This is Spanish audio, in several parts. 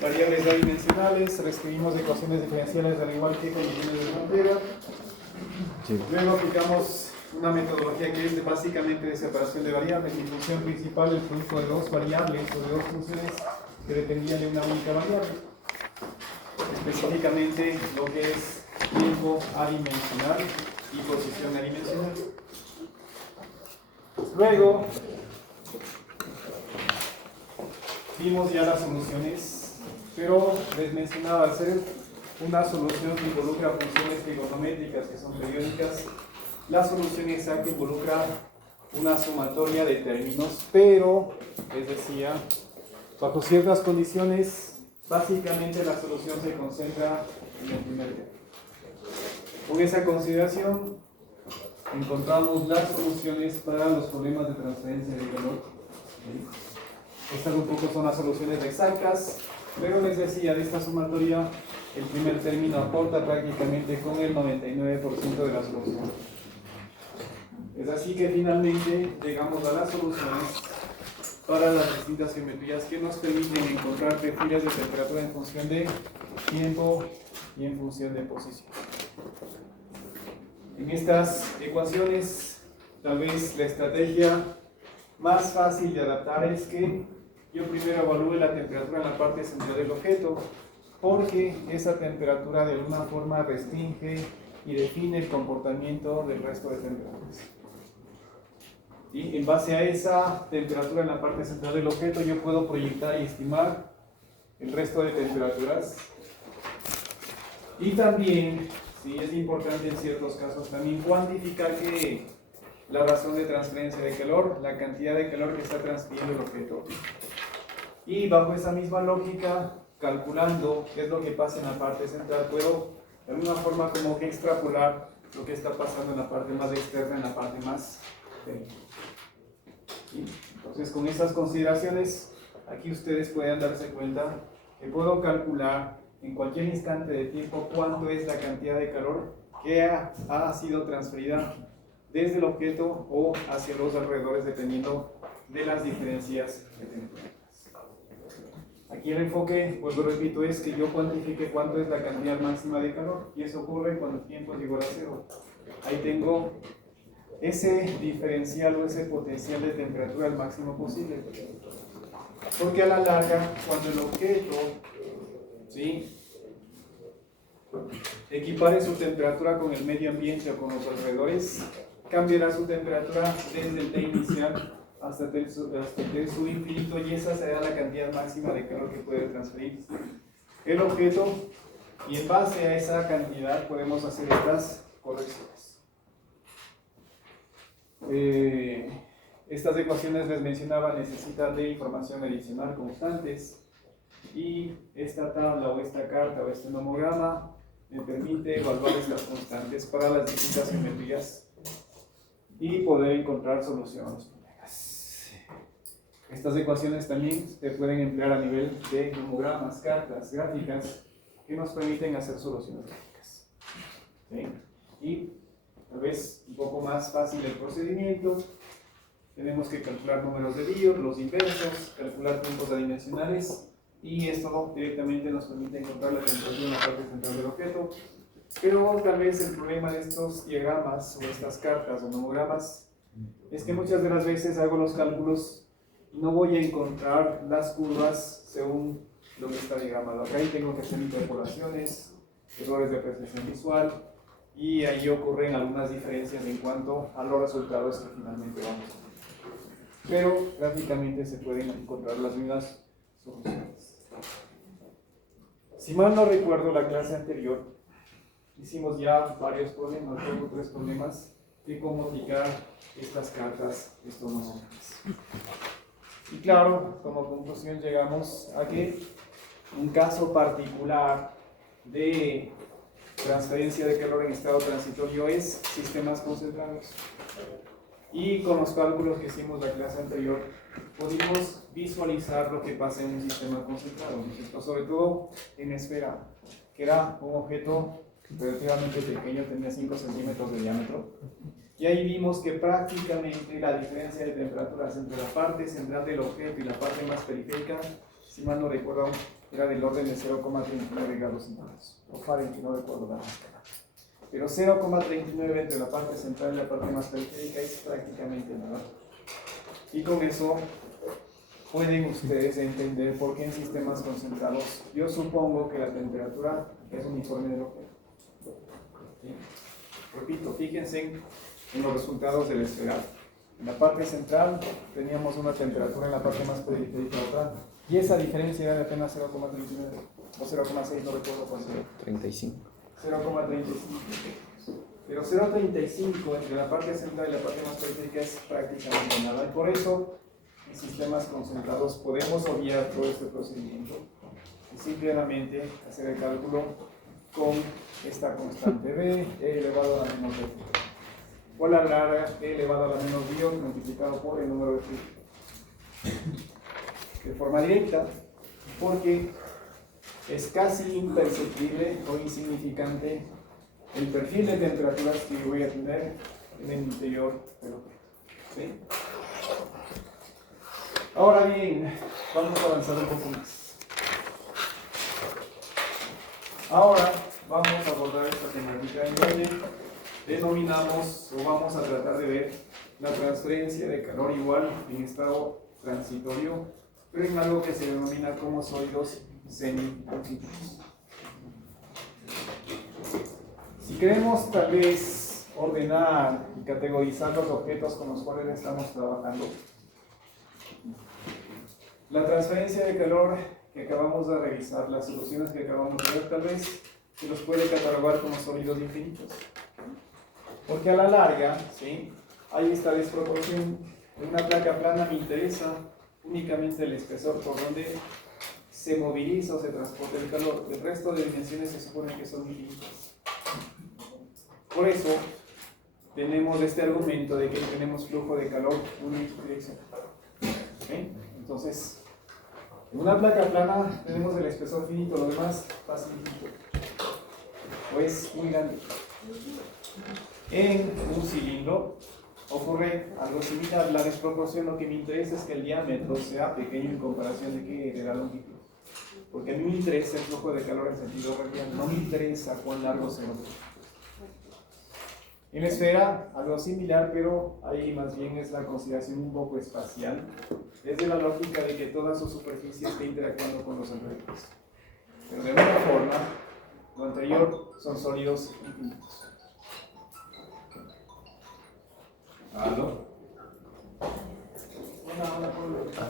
variables adimensionales, reescribimos ecuaciones diferenciales al igual que condiciones de frontera. Sí. Luego aplicamos una metodología que es básicamente de separación de variables. Mi función principal es el producto de dos variables o de dos funciones que dependían de una única variable. Específicamente lo que es tiempo adimensional y posición adimensional. Luego vimos ya las soluciones, pero les mencionaba, al ser una solución que involucra funciones trigonométricas que son periódicas, la solución exacta involucra una sumatoria de términos, pero, les decía, bajo ciertas condiciones, básicamente la solución se concentra en el primer término. Con esa consideración, encontramos las soluciones para los problemas de transferencia de calor. Estas un poco son las soluciones exactas, pero les decía, de esta sumatoria, el primer término aporta prácticamente con el 99% de la solución. Es así que finalmente llegamos a las soluciones para las distintas geometrías que nos permiten encontrar perfiles de temperatura en función de tiempo y en función de posición. En estas ecuaciones, tal vez la estrategia más fácil de adaptar es que yo primero evalúe la temperatura en la parte central del objeto, porque esa temperatura de alguna forma restringe y define el comportamiento del resto de temperaturas. Y en base a esa temperatura en la parte central del objeto, yo puedo proyectar y estimar el resto de temperaturas. Y también, sí, es importante en ciertos casos también cuantificar que la razón de transferencia de calor, la cantidad de calor que está transfiriendo el objeto. Y bajo esa misma lógica, calculando qué es lo que pasa en la parte central, puedo de alguna forma como que extrapolar lo que está pasando en la parte más externa, en la parte más técnica. Entonces, con esas consideraciones, aquí ustedes pueden darse cuenta que puedo calcular en cualquier instante de tiempo cuánto es la cantidad de calor que ha sido transferida desde el objeto o hacia los alrededores, dependiendo de las diferencias que tenemos. Aquí el enfoque, pues lo repito, es que yo cuantifique cuánto es la cantidad máxima de calor, y eso ocurre cuando el tiempo es igual a cero. Ahí tengo ese diferencial o ese potencial de temperatura al máximo posible. Porque a la larga, cuando el objeto, ¿sí?, equipare su temperatura con el medio ambiente o con los alrededores, cambiará su temperatura desde el T inicial hasta el T sub infinito, y esa será la cantidad máxima de calor que puede transferir el objeto, y en base a esa cantidad podemos hacer estas correcciones. Estas ecuaciones, les mencionaba, necesitan de información adicional constantes, y esta tabla o esta carta o este nomograma me permite evaluar estas constantes para las distintas geometrías y poder encontrar soluciones. Estas ecuaciones también se pueden emplear a nivel de nomogramas, cartas, gráficas, que nos permiten hacer soluciones gráficas. ¿Sí? Y tal vez un poco más fácil el procedimiento. Tenemos que calcular números de Biot, los inversos, calcular tiempos adimensionales, y esto directamente nos permite encontrar la temperatura en la parte central del objeto. Pero tal vez el problema de estos diagramas o estas cartas o nomogramas es que muchas de las veces hago los cálculos y no voy a encontrar las curvas según lo que está diagramado. Acá ahí tengo que hacer interpolaciones, errores de apreciación visual, y ahí ocurren algunas diferencias en cuanto a los resultados que finalmente vamos a ver. Pero gráficamente se pueden encontrar las mismas soluciones. Si mal no recuerdo, la clase anterior hicimos ya varios problemas, 2 o 3 problemas de cómo aplicar estas cartas, estos nomogramas. Y claro, como conclusión llegamos a que un caso particular de transferencia de calor en estado transitorio es sistemas concentrados. Y con los cálculos que hicimos la clase anterior, pudimos visualizar lo que pasa en un sistema concentrado, ¿no? Sobre todo en esfera, que era un objeto relativamente pequeño, tenía 5 centímetros de diámetro. Y ahí vimos que prácticamente la diferencia de temperaturas entre la parte central del objeto y la parte más periférica si mal no recuerdo, era del orden de 0,39 grados centígrados, o Fahrenheit, no recuerdo la escala. Pero 0,39 entre la parte central y la parte más periférica es prácticamente nada. Y con eso pueden ustedes entender por qué en sistemas concentrados yo supongo que la temperatura es uniforme del objeto. ¿Sí? Repito, fíjense en los resultados del esferal. En la parte central teníamos una temperatura, en la parte más periférica otra, y esa diferencia era de apenas 0,39 o 0,6, no recuerdo cuánto era. 35. 0,35. Pero 0,35 entre la parte central y la parte más periférica es prácticamente nada, y por eso en sistemas concentrados podemos obviar todo este procedimiento y simplemente hacer el cálculo con esta constante b, e elevado a la menos b, o la larga e elevado a la menos b multiplicado por el número de fluidos. De forma directa, porque es casi imperceptible o insignificante el perfil de temperaturas que voy a tener en el interior del objeto. ¿Sí? Ahora bien, vamos a avanzar un poco más. Ahora vamos a abordar esta temática en donde denominamos o vamos a tratar de ver la transferencia de calor igual en estado transitorio, pero en algo que se denomina como sólidos semi-infinitos. Si queremos tal vez ordenar y categorizar los objetos con los cuales estamos trabajando, la transferencia de calor que acabamos de revisar, las soluciones que acabamos de ver, tal vez se los puede catalogar como sólidos infinitos. Porque a la larga, ¿sí?, hay esta desproporción. En una placa plana me interesa únicamente el espesor por donde se moviliza o se transporta el calor. El resto de dimensiones se supone que son infinitas. Por eso tenemos este argumento de que tenemos flujo de calor unidireccional. ¿Sí? Entonces, en una placa plana tenemos el espesor finito, lo demás pasa infinito. O es muy grande. En un cilindro ocurre algo similar. La desproporción, lo que me interesa es que el diámetro sea pequeño en comparación de la longitud. Porque a mí me interesa el flujo de calor en sentido radial, no me interesa cuán largo sea el objeto. En la esfera, algo similar, pero ahí más bien es la consideración un poco espacial, desde la lógica de que toda su superficie esté interactuando con los alrededores. Pero de alguna forma, lo anterior son sólidos infinitos. ¿Aló?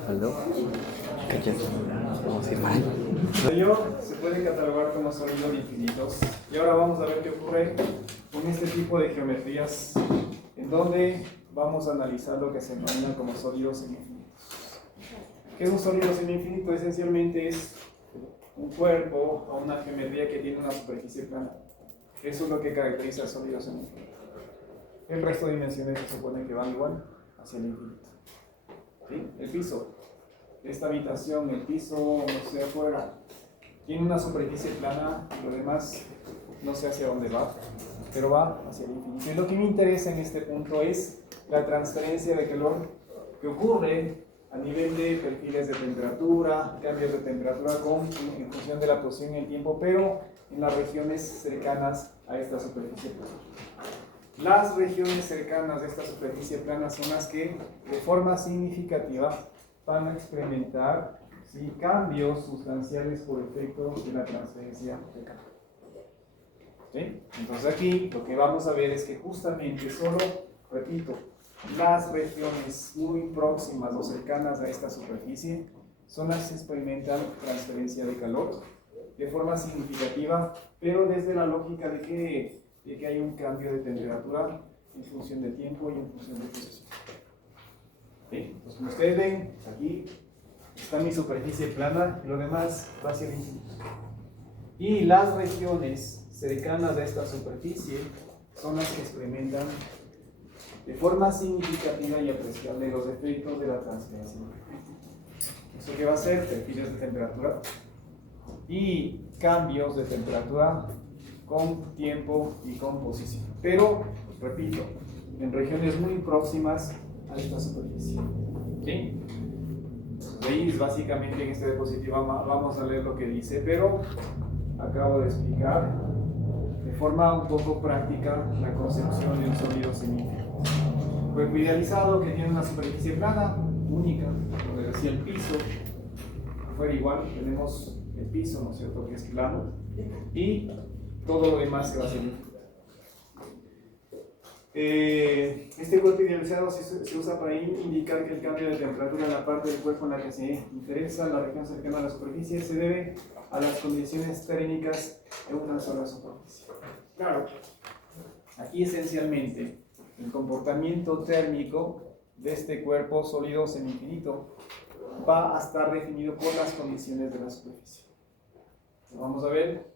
¿Aló? Vamos a ir para allá. Lo anterior se puede catalogar como sólidos infinitos. Y ahora vamos a ver qué ocurre con este tipo de geometrías en donde vamos a analizar lo que se denomina como sólidos semi-infinitos. ¿Qué es un sólido semi-infinito? Esencialmente es un cuerpo o una geometría que tiene una superficie plana. Eso es lo que caracteriza al sólido semi-infinito. El resto de dimensiones se supone que van igual hacia el infinito. ¿Sí? El piso de esta habitación, el piso, no sé, afuera, tiene una superficie plana y lo demás no sé hacia dónde va, pero va hacia el infinito. Y lo que me interesa en este punto es la transferencia de calor que ocurre a nivel de perfiles de temperatura, cambios de temperatura en función de la posición en el tiempo, pero en las regiones cercanas a esta superficie plana. Las regiones cercanas a esta superficie plana son las que de forma significativa van a experimentar, ¿sí?, cambios sustanciales por efecto de la transferencia de calor. ¿Sí? Entonces aquí lo que vamos a ver es que justamente solo, repito, las regiones muy próximas o cercanas a esta superficie son las que experimentan transferencia de calor de forma significativa, pero desde la lógica de que hay un cambio de temperatura en función de tiempo y en función de posición. ¿Sí? Entonces, como ustedes ven, aquí está mi superficie plana y lo demás va hacia el infinito. Y las regiones cercanas a esta superficie son las que experimentan de forma significativa y apreciable los efectos de la transferencia. ¿Eso qué va a ser? Perfiles de temperatura y cambios de temperatura con tiempo y con posición. Pero, repito, en regiones muy próximas a esta superficie. ¿Sí? Entonces ahí básicamente en esta diapositiva vamos a leer lo que dice, pero acabo de explicar de forma un poco práctica la concepción de un sólido semi-infinito. Cuerpo idealizado que tiene una superficie plana, única, donde decía el piso, fuera igual, tenemos el piso, ¿no es cierto?, que es plano, y todo lo demás se va a hacer infinito. Este cuerpo idealizado se usa para indicar que el cambio de temperatura en la parte del cuerpo en la que se interesa, la región cercana a la superficie, se debe a las condiciones térmicas en una sola superficie. Claro, aquí esencialmente el comportamiento térmico de este cuerpo sólido semi-infinito va a estar definido por las condiciones de la superficie. Vamos a ver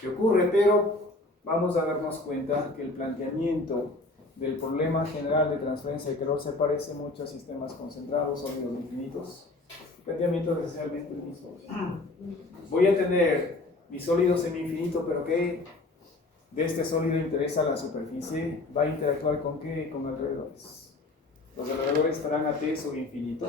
qué ocurre, pero vamos a darnos cuenta que el planteamiento del problema general de transferencia de calor se parece mucho a sistemas concentrados, sólidos infinitos. El planteamiento es esencialmente el mismo. Voy a tener mi sólido semi-infinito, pero que de este sólido interesa la superficie, va a interactuar con ¿qué? Con alrededores. Los alrededores estarán a T sobre infinito.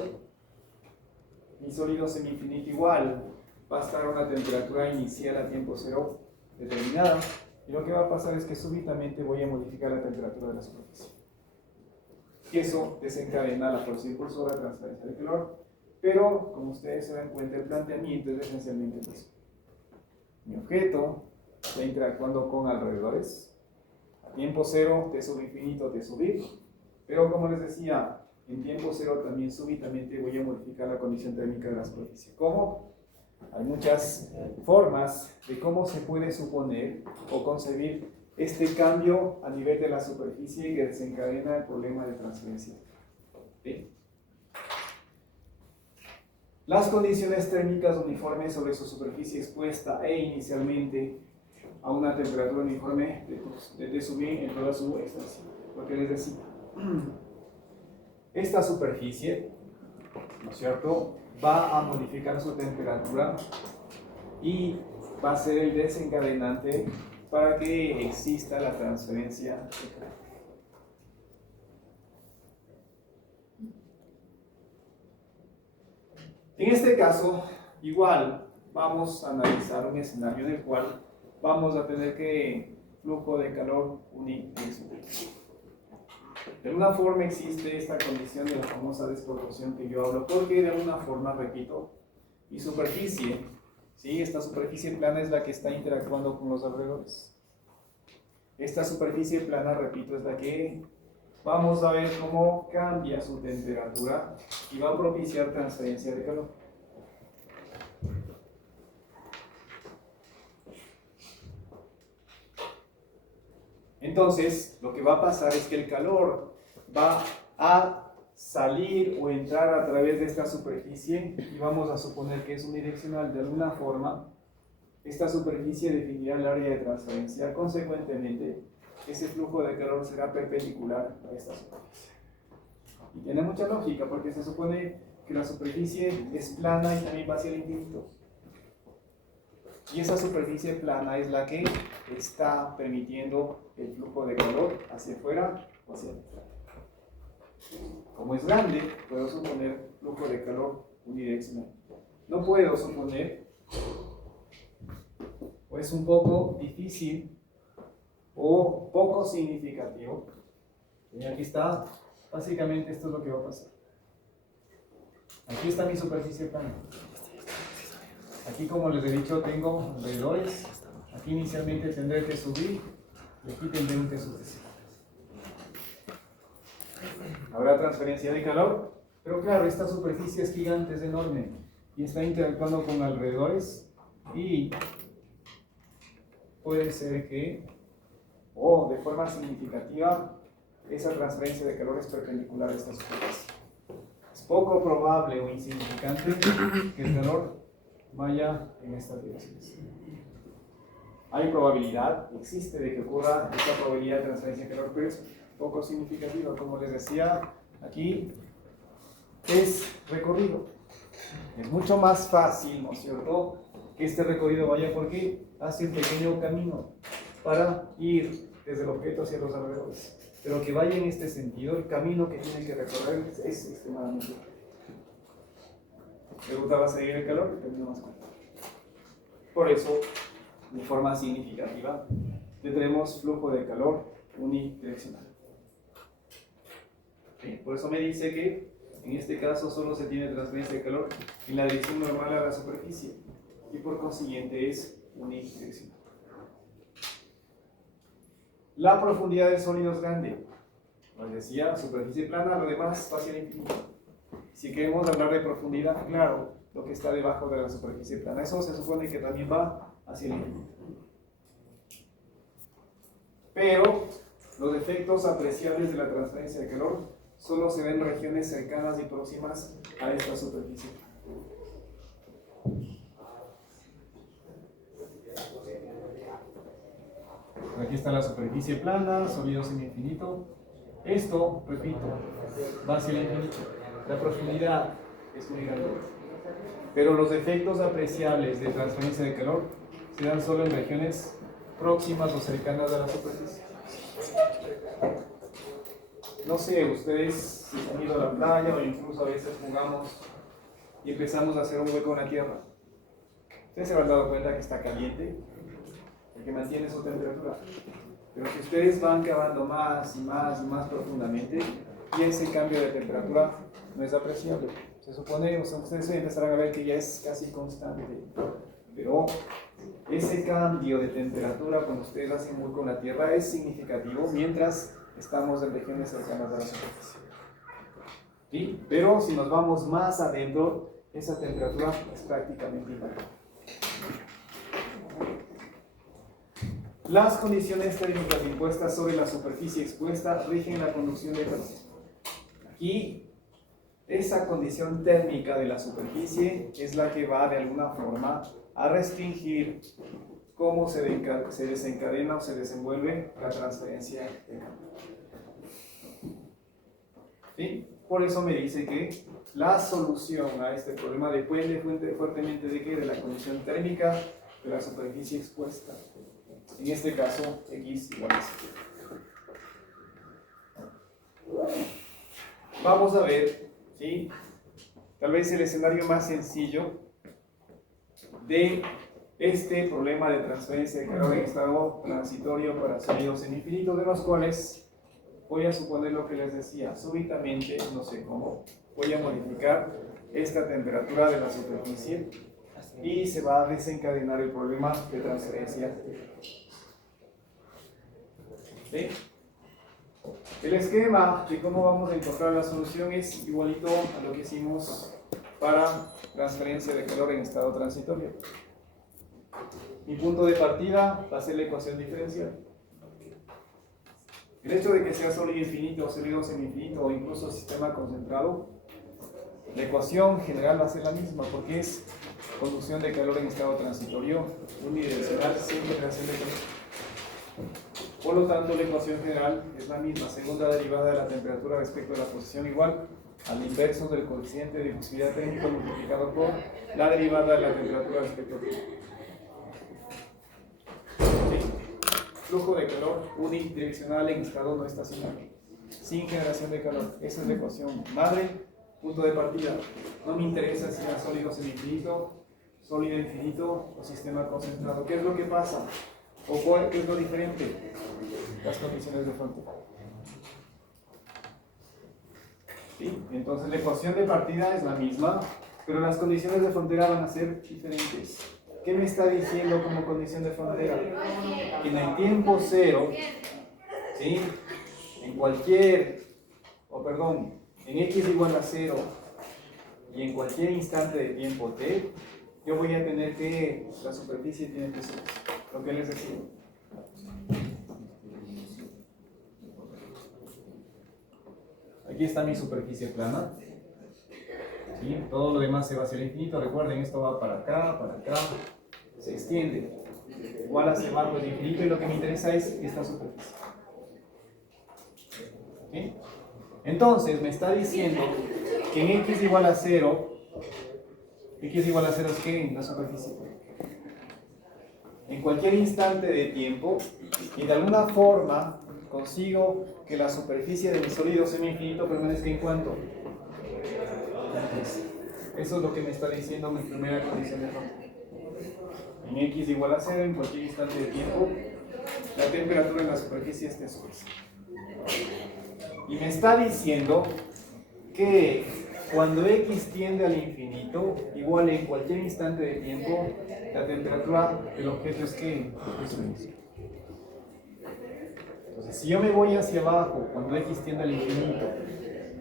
Mi sólido semi-infinito igual va a estar a una temperatura inicial a tiempo cero determinada. Y lo que va a pasar es que súbitamente voy a modificar la temperatura de la superficie. Y eso desencadena la fuerza impulsora, transferencia de calor. Pero, como ustedes se dan cuenta, el planteamiento es esencialmente el mismo. Mi objeto está interactuando con alrededores. A tiempo cero, T sub infinito, T sub I. Pero, como les decía, en tiempo cero también súbitamente voy a modificar la condición térmica de la superficie. ¿Cómo? Hay muchas formas de cómo se puede suponer o concebir este cambio a nivel de la superficie que desencadena el problema de transferencia. ¿Sí? Las condiciones térmicas uniformes sobre su superficie expuesta e inicialmente a una temperatura uniforme de T sub I en toda su extensión. Lo que les decía. Esta superficie, ¿no es cierto?, va a modificar su temperatura y va a ser el desencadenante para que exista la transferencia de calor. En este caso, igual, vamos a analizar un escenario en el cual vamos a tener que flujo de calor unidireccional. De alguna forma existe esta condición de la famosa desproporción que yo hablo, porque de alguna forma, repito, mi superficie, ¿sí? Esta superficie plana es la que está interactuando con los alrededores. Esta superficie plana, repito, es la que vamos a ver cómo cambia su temperatura y va a propiciar transferencia de calor. Entonces, lo que va a pasar es que el calor va a salir o entrar a través de esta superficie y vamos a suponer que es unidireccional. De alguna forma, esta superficie definirá el área de transferencia. Consecuentemente, ese flujo de calor será perpendicular a esta superficie. Y tiene mucha lógica porque se supone que la superficie es plana y también va hacia el infinito. Y esa superficie plana es la que está permitiendo el flujo de calor hacia afuera o hacia adentro. Como es grande, puedo suponer flujo de calor unidireccional. No puedo suponer, o es un poco difícil o poco significativo. Y aquí está, básicamente esto es lo que va a pasar. Aquí está mi superficie plana. Aquí, como les he dicho, tengo alrededores. Aquí inicialmente tendré que subir y aquí tendré un que subir. Habrá transferencia de calor, pero claro, esta superficie es gigante, es enorme y está interactuando con alrededores y puede ser que, o de forma significativa, esa transferencia de calor es perpendicular a esta superficie. Es poco probable o insignificante que el calor vaya en esta dirección. Hay probabilidad, existe de que ocurra esta probabilidad de transferencia de calor, pero es poco significativa. Como les decía, aquí es recorrido. Es mucho más fácil, ¿no es cierto?, que este recorrido vaya porque hace un pequeño camino para ir desde el objeto hacia los alrededores. Pero que vaya en este sentido, el camino que tiene que recorrer es extremadamente rápido. de ruta va a seguir el calor, determina más cuánto. Por eso, de forma significativa, tendremos flujo de calor unidireccional. Bien, por eso me dice que en este caso solo se tiene transferencia de calor en la dirección normal a la superficie y por consiguiente es unidireccional. La profundidad del sólido es grande. Como decía, superficie plana, lo demás va hacia el infinito. Si queremos hablar de profundidad, claro, lo que está debajo de la superficie plana, eso se supone que también va hacia el infinito. Pero los efectos apreciables de la transferencia de calor solo se ven en regiones cercanas y próximas a esta superficie. Aquí está la superficie plana, sólido semi-infinito. Esto, repito, va hacia el infinito. La profundidad es muy grande. Pero los efectos apreciables de transferencia de calor se dan solo en regiones próximas o cercanas a la superficie. No sé, ustedes si han ido a la playa o incluso a veces jugamos y empezamos a hacer un hueco en la tierra. Ustedes se han dado cuenta que está caliente, el que mantiene su temperatura. Pero si ustedes van cavando más y más y más profundamente, y ese cambio de temperatura no es apreciable. Se supone, ustedes empezarán a ver que ya es casi constante. Pero ese cambio de temperatura cuando ustedes hacen hueco en la tierra es significativo mientras estamos en regiones cercanas a la superficie. ¿Sí? Pero si nos vamos más adentro, esa temperatura es prácticamente invariable. Las condiciones térmicas impuestas sobre la superficie expuesta rigen la conducción de calor. Aquí, esa condición térmica de la superficie es la que va de alguna forma a restringir cómo se desencadena o se desenvuelve la transferencia de calor. ¿Sí? Por eso me dice que la solución a este problema depende fuertemente de qué? De la condición térmica de la superficie expuesta. En este caso, X igual a 0. Vamos a ver, ¿sí? Tal vez el escenario más sencillo de este problema de transferencia de calor en estado transitorio para sólidos semi-infinitos, de los cuales voy a suponer lo que les decía, súbitamente, no sé cómo, voy a modificar esta temperatura de la superficie y se va a desencadenar el problema de transferencia de calor. ¿Sí? El esquema de cómo vamos a encontrar la solución es igualito a lo que hicimos para transferencia de calor en estado transitorio. Mi punto de partida va a ser la ecuación diferencial. El hecho de que sea sólido infinito, sólido semi-infinito o incluso sistema concentrado, la ecuación general va a ser la misma porque es conducción de calor en estado transitorio unidireccional sin generación de calor. Por lo tanto, la ecuación general es la misma, segunda derivada de la temperatura respecto a la posición igual al inverso del coeficiente de difusividad térmica multiplicado por la derivada de la temperatura respecto a la posición. Flujo de calor unidireccional en estado no estacionario, sin generación de calor. Esa es la ecuación madre, punto de partida. No me interesa si era sólido semi-infinito, sólido infinito o sistema concentrado. ¿Qué es lo que pasa? ¿O qué es lo diferente? Las condiciones de frontera. ¿Sí? Entonces la ecuación de partida es la misma, pero las condiciones de frontera van a ser diferentes. ¿Qué me está diciendo como condición de frontera? Que en el tiempo cero, ¿sí? En x igual a 0 y en cualquier instante de tiempo t, yo voy a tener que la superficie tiene que ser lo que les decía. Aquí está mi superficie plana. ¿Sí? Todo lo demás se va hacia el infinito. Recuerden, esto va para acá, se extiende. Igual hacia abajo el infinito y lo que me interesa es esta superficie. ¿Sí? Entonces me está diciendo que en x igual a 0, x igual a 0 es que en la superficie. En cualquier instante de tiempo, y de alguna forma consigo que la superficie de mi sólido semi-infinito permanezca en cuánto. Eso es lo que me está diciendo mi primera condición de frontera. En x igual a 0, en cualquier instante de tiempo, la temperatura en la superficie es T sub 0. Y me está diciendo que cuando x tiende al infinito, igual en cualquier instante de tiempo, la temperatura del objeto es que es 1. Entonces, si yo me voy hacia abajo, cuando x tiende al infinito,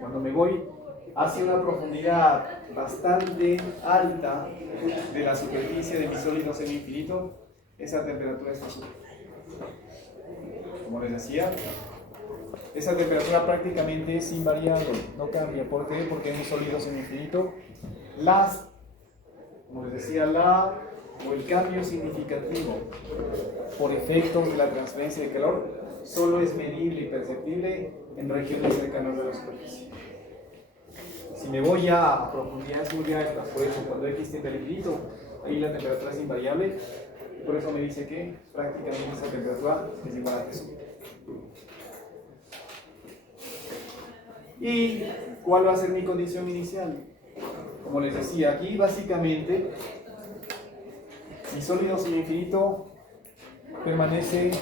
cuando me voy hacia una profundidad bastante alta de la superficie de mi sólido semi-infinito, esa temperatura está sub. Como les decía, esa temperatura prácticamente es invariable, no cambia. ¿Por qué? Porque en un sólido semi-infinito, como les decía, o el cambio significativo por efectos de la transferencia de calor solo es medible y perceptible en regiones cercanas de la superficie. Si me voy ya a profundidades muy altas, por eso cuando x tiende al infinito, ahí la temperatura es invariable, y por eso me dice que prácticamente esa temperatura es igual a T sub. ¿Y cuál va a ser mi condición inicial? Como les decía, aquí básicamente mi sólido semi-infinito permanece,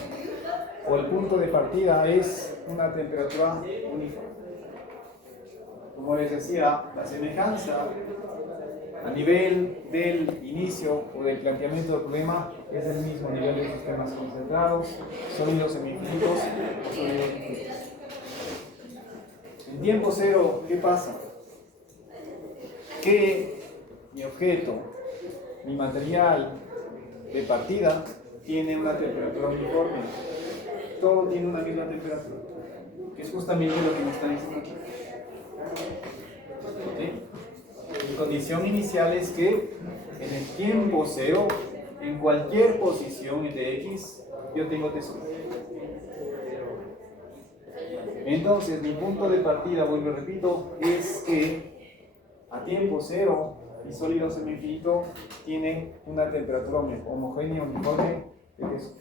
o el punto de partida es una temperatura uniforme. Como les decía, la semejanza a nivel del inicio o del planteamiento del problema es el mismo a nivel de sistemas concentrados, sólidos semi-infinitos o sólidos infinitos. En tiempo cero, ¿qué pasa? Que mi objeto, mi material de partida, tiene una temperatura uniforme. Todo tiene una misma temperatura, que es justamente lo que me está diciendo aquí. ¿Sí? Mi condición inicial es que en el tiempo cero, en cualquier posición de x, yo tengo T sub. Entonces, mi punto de partida, vuelvo y repito, es que a tiempo cero, mi sólido semi-infinito tiene una temperatura homogénea uniforme de T sub.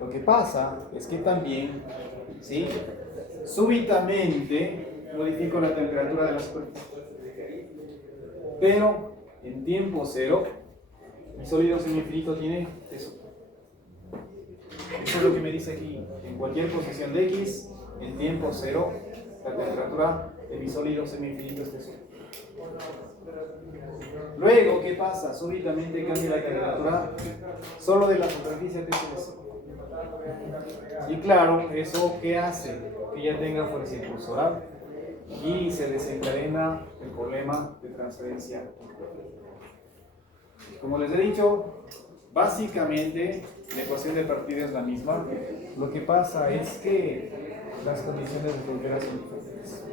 Lo que pasa es que también, ¿sí?, súbitamente modifico la temperatura de la superficie. Pero en tiempo cero, mi sólido semi-infinito tiene T sub. Eso es lo que me dice aquí. En cualquier posición de x, en tiempo cero, la temperatura de mi sólido semi-infinito es T sub. Luego, ¿qué pasa? Súbitamente cambia la temperatura solo de la superficie T sub. Y claro, ¿eso qué hace? Que ya tenga fuerza impulsora y se desencadena el problema de transferencia. Como les he dicho, básicamente la ecuación de partida es la misma. Lo que pasa es que las condiciones de frontera son diferentes.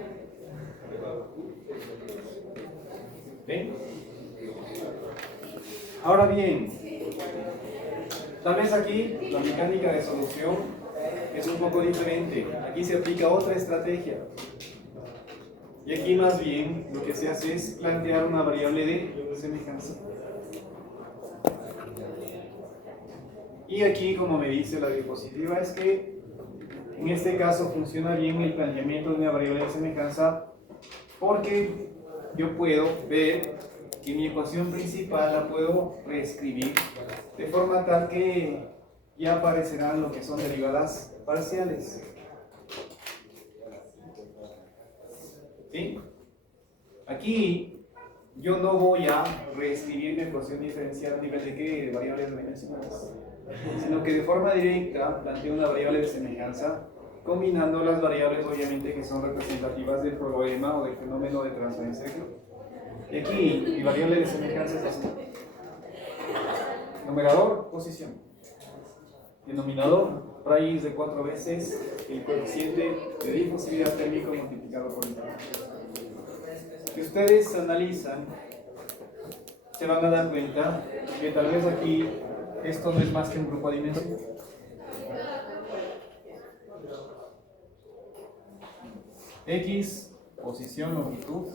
¿Bien? Ahora bien, tal vez aquí la mecánica de solución es un poco diferente. Aquí se aplica otra estrategia. Y aquí más bien lo que se hace es plantear una variable de semejanza. Y aquí, como me dice la diapositiva, es que en este caso funciona bien el planteamiento de una variable de semejanza porque yo puedo ver que mi ecuación principal la puedo reescribir de forma tal que ya aparecerán lo que son derivadas parciales. ¿Sí? Aquí yo no voy a reescribir mi ecuación diferencial a nivel de qué, de variables dimensionales, sino que de forma directa planteo una variable de semejanza combinando las variables obviamente que son representativas del problema o del fenómeno de transferencia de calor. Y aquí mi variable de semejanza es así. Numerador, posición. Denominador, raíz de 4 veces el coeficiente de difusividad térmico multiplicado por el tiempo. Si ustedes analizan, se van a dar cuenta que tal vez aquí esto no es más que un grupo adimensional. X, posición, longitud,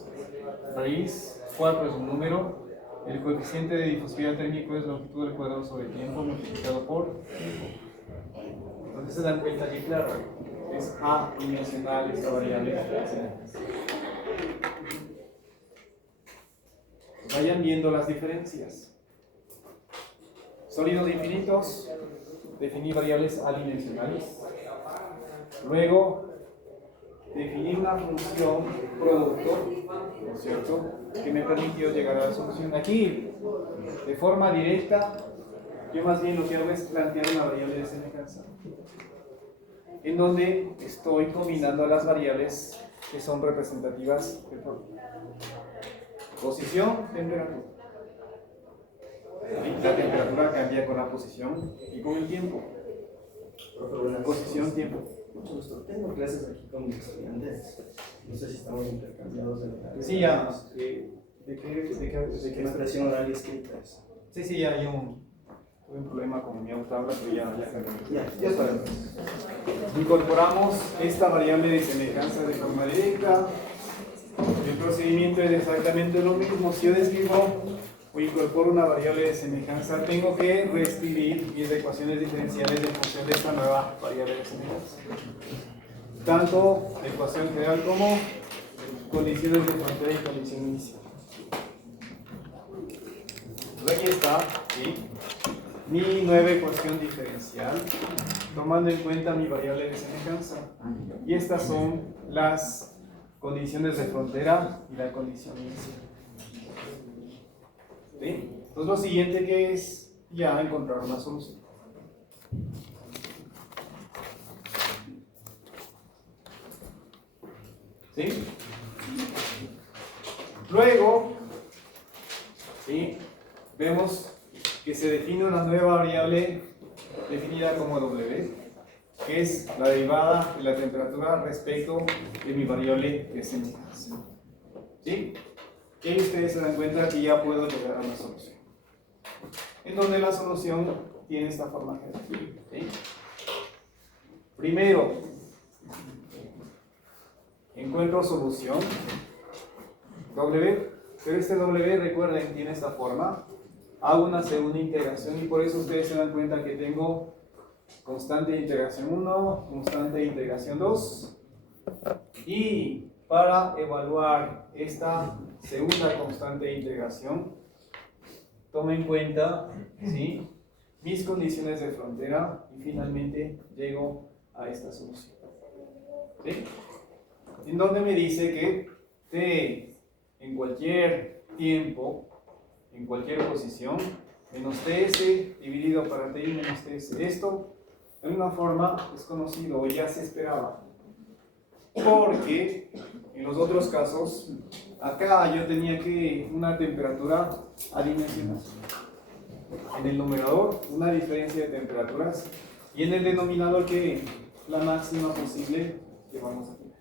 raíz, 4 es un número, el coeficiente de difusividad térmico es longitud al cuadrado sobre tiempo multiplicado por tiempo. Entonces se dan cuenta que, claro, es A dimensional esta variable. vayan viendo las diferencias. Sólidos infinitos, definir variables adimensionales. Luego, definir una función producto, ¿no es cierto?, que me permitió llegar a la solución. Aquí, de forma directa, yo más bien lo que hago es plantear una variable de semejanza, en donde estoy combinando las variables que son representativas del producto. Posición, temperatura. La temperatura cambia con la posición y con el tiempo. Posición, tiempo. Mucho gusto. Tengo clases aquí con mis estudiantes. No sé si estamos intercambiados de la... Sí, ya. ¿De qué expresión oral y escrita es? Sí, ya hay tuve un problema con mi autabla, pero Ya está. Incorporamos esta variable de semejanza de forma directa. El procedimiento es exactamente lo mismo. Si yo describo o incorporo una variable de semejanza, tengo que reescribir mis ecuaciones diferenciales en función de esta nueva variable de semejanza. Tanto la ecuación general como condiciones de frontera y condición inicial. Pues aquí está, ¿sí?, mi nueva ecuación diferencial, tomando en cuenta mi variable de semejanza. Y estas son las condiciones de frontera y la condición inicial. ¿Sí? Entonces lo siguiente que es ya encontrar una solución. ¿Sí? Luego, ¿sí?, vemos que se define una nueva variable definida como W, que es la derivada de la temperatura respecto de mi variable de semejanza. ¿Sí? Y ustedes se dan cuenta que ya puedo llegar a una solución, en donde la solución tiene esta forma general. ¿Sí? Primero, encuentro solución W, pero este W, recuerden, tiene esta forma. Hago una segunda integración y por eso ustedes se dan cuenta que tengo constante de integración 1, constante de integración 2, y para evaluar esta segunda constante de integración, tomo en cuenta, ¿sí?, mis condiciones de frontera y finalmente llego a esta solución. ¿Sí? En donde me dice que T en cualquier tiempo, en cualquier posición, menos TS dividido para TI menos TS. Esto, de alguna forma, es conocido o ya se esperaba. Porque en los otros casos, acá yo tenía que una temperatura adimensional. En el numerador, una diferencia de temperaturas. Y en el denominador, que la máxima posible que vamos a tener.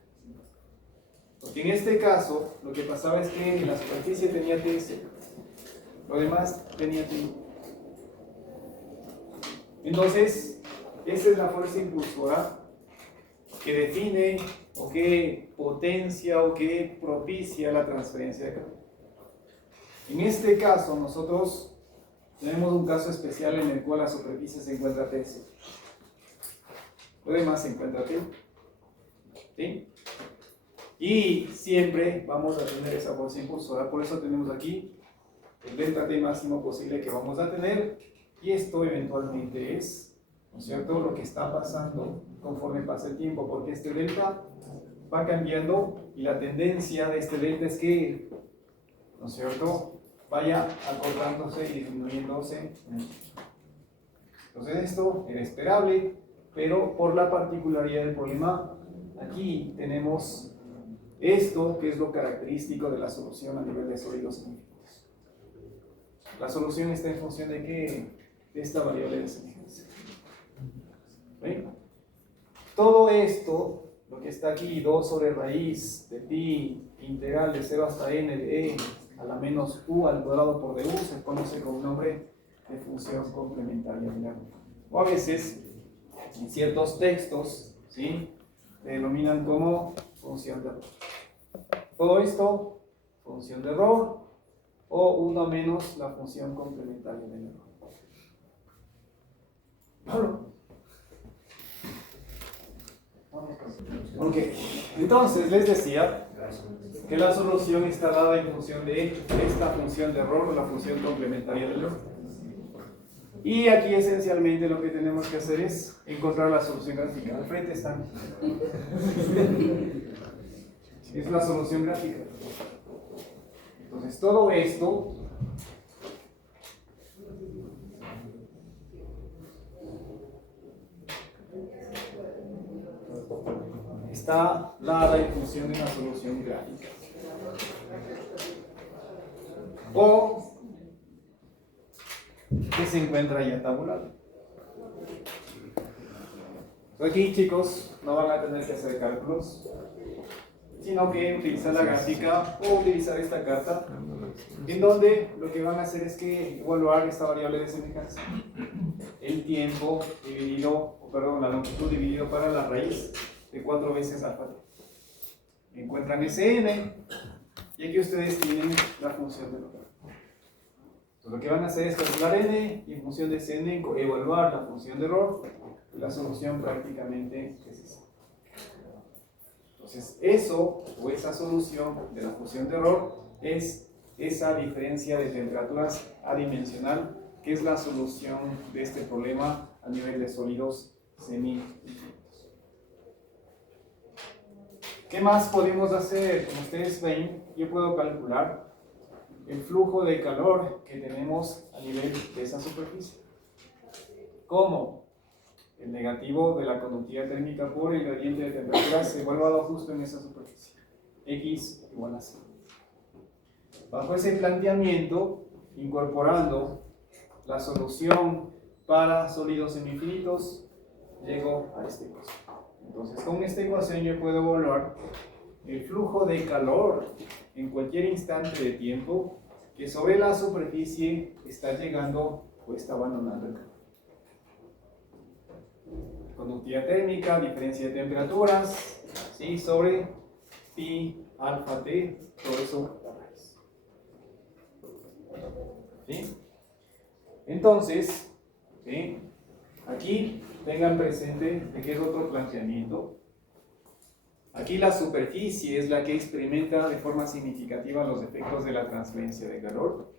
Porque en este caso, lo que pasaba es que en la superficie tenía TS. Lo demás tenía tiempo. Entonces, esa es la fuerza impulsora que define o que potencia o que propicia la transferencia de calor. En este caso, nosotros tenemos un caso especial en el cual la superficie se encuentra TS. Lo demás se encuentra tiempo. ¿Sí? Y siempre vamos a tener esa fuerza impulsora, por eso tenemos aquí el delta T máximo posible que vamos a tener, y esto eventualmente es, ¿no es cierto?, lo que está pasando conforme pasa el tiempo, porque este delta va cambiando y la tendencia de este delta es que, ¿no es cierto?, vaya acortándose y disminuyéndose. Entonces esto era esperable, pero por la particularidad del problema, aquí tenemos esto que es lo característico de la solución a nivel de sólidos infinitos. La solución está en función de qué, de esta variable de semejanza. ¿Sí? Todo esto, lo que está aquí, 2 sobre raíz de pi integral de 0 hasta n de e a la menos u al cuadrado por du, se conoce con un nombre de función complementaria del ángulo. O a veces, en ciertos textos, ¿sí?, se denominan como función de error. Todo esto, función de error, o 1 menos la función complementaria del error. Ok, entonces les decía que la solución está dada en función de esta función de error o la función complementaria del error. Y aquí esencialmente lo que tenemos que hacer es encontrar la solución gráfica. Al frente están. Es la solución gráfica. Entonces todo esto está dada en función de una solución gráfica. O que se encuentra ya tabulado. Aquí, chicos, no van a tener que hacer cálculos, sino que utilizar la gráfica o utilizar esta carta, en donde lo que van a hacer es que evaluar esta variable de semejanza, el tiempo dividido, la longitud dividido para la raíz de 4 veces alfa. Encuentran ese n y aquí ustedes tienen la función del error. Entonces, lo que van a hacer es calcular n y en función de ese n evaluar la función de error. La solución prácticamente es esa. Entonces, eso o esa solución de la función de error es esa diferencia de temperaturas adimensional, que es la solución de este problema a nivel de sólidos semi-infinitos. ¿Qué más podemos hacer? Como ustedes ven, yo puedo calcular el flujo de calor que tenemos a nivel de esa superficie. ¿Cómo? El negativo de la conductividad térmica por el gradiente de temperatura se vuelve dado justo en esa superficie. X igual a 0. Bajo ese planteamiento, incorporando la solución para sólidos semi-infinitos, llego a esta ecuación. Entonces, con esta ecuación yo puedo evaluar el flujo de calor en cualquier instante de tiempo que sobre la superficie está llegando o está abandonando el calor. Conductividad térmica, diferencia de temperaturas, ¿sí? Sobre pi alfa t, todo eso la raíz. ¿Sí? Entonces, ¿sí? Aquí tengan presente de qué es otro planteamiento. Aquí la superficie es la que experimenta de forma significativa los efectos de la transferencia de calor.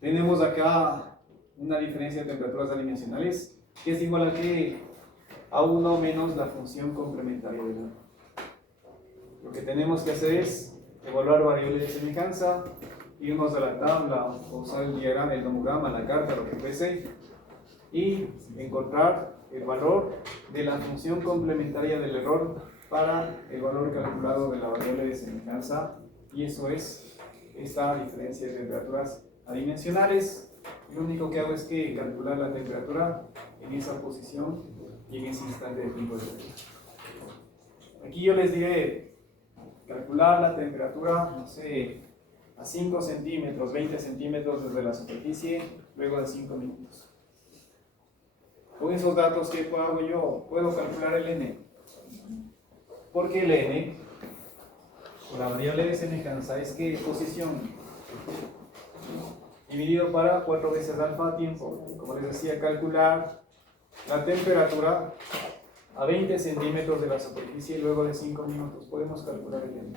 Tenemos acá una diferencia de temperaturas adimensionales que es igual a que a 1 menos la función complementaria del error. Lo que tenemos que hacer es evaluar variables de semejanza, irnos a la tabla, o usar el diagrama, el nomograma, la carta, lo que fuese, y encontrar el valor de la función complementaria del error para el valor calculado de la variable de semejanza, y eso es esta diferencia de temperaturas adimensionales. Lo único que hago es que calcular la temperatura en esa posición y en ese instante de tiempo. Aquí yo les diré calcular la temperatura, no sé, a 5 centímetros, 20 centímetros desde la superficie, luego de 5 minutos. Con esos datos, ¿qué hago yo? Puedo calcular el n. Porque el n, o la variable de semejanza, es que posición dividido para 4 veces alfa tiempo. Como les decía, calcular la temperatura a 20 centímetros de la superficie y luego de 5 minutos. Podemos calcular el n.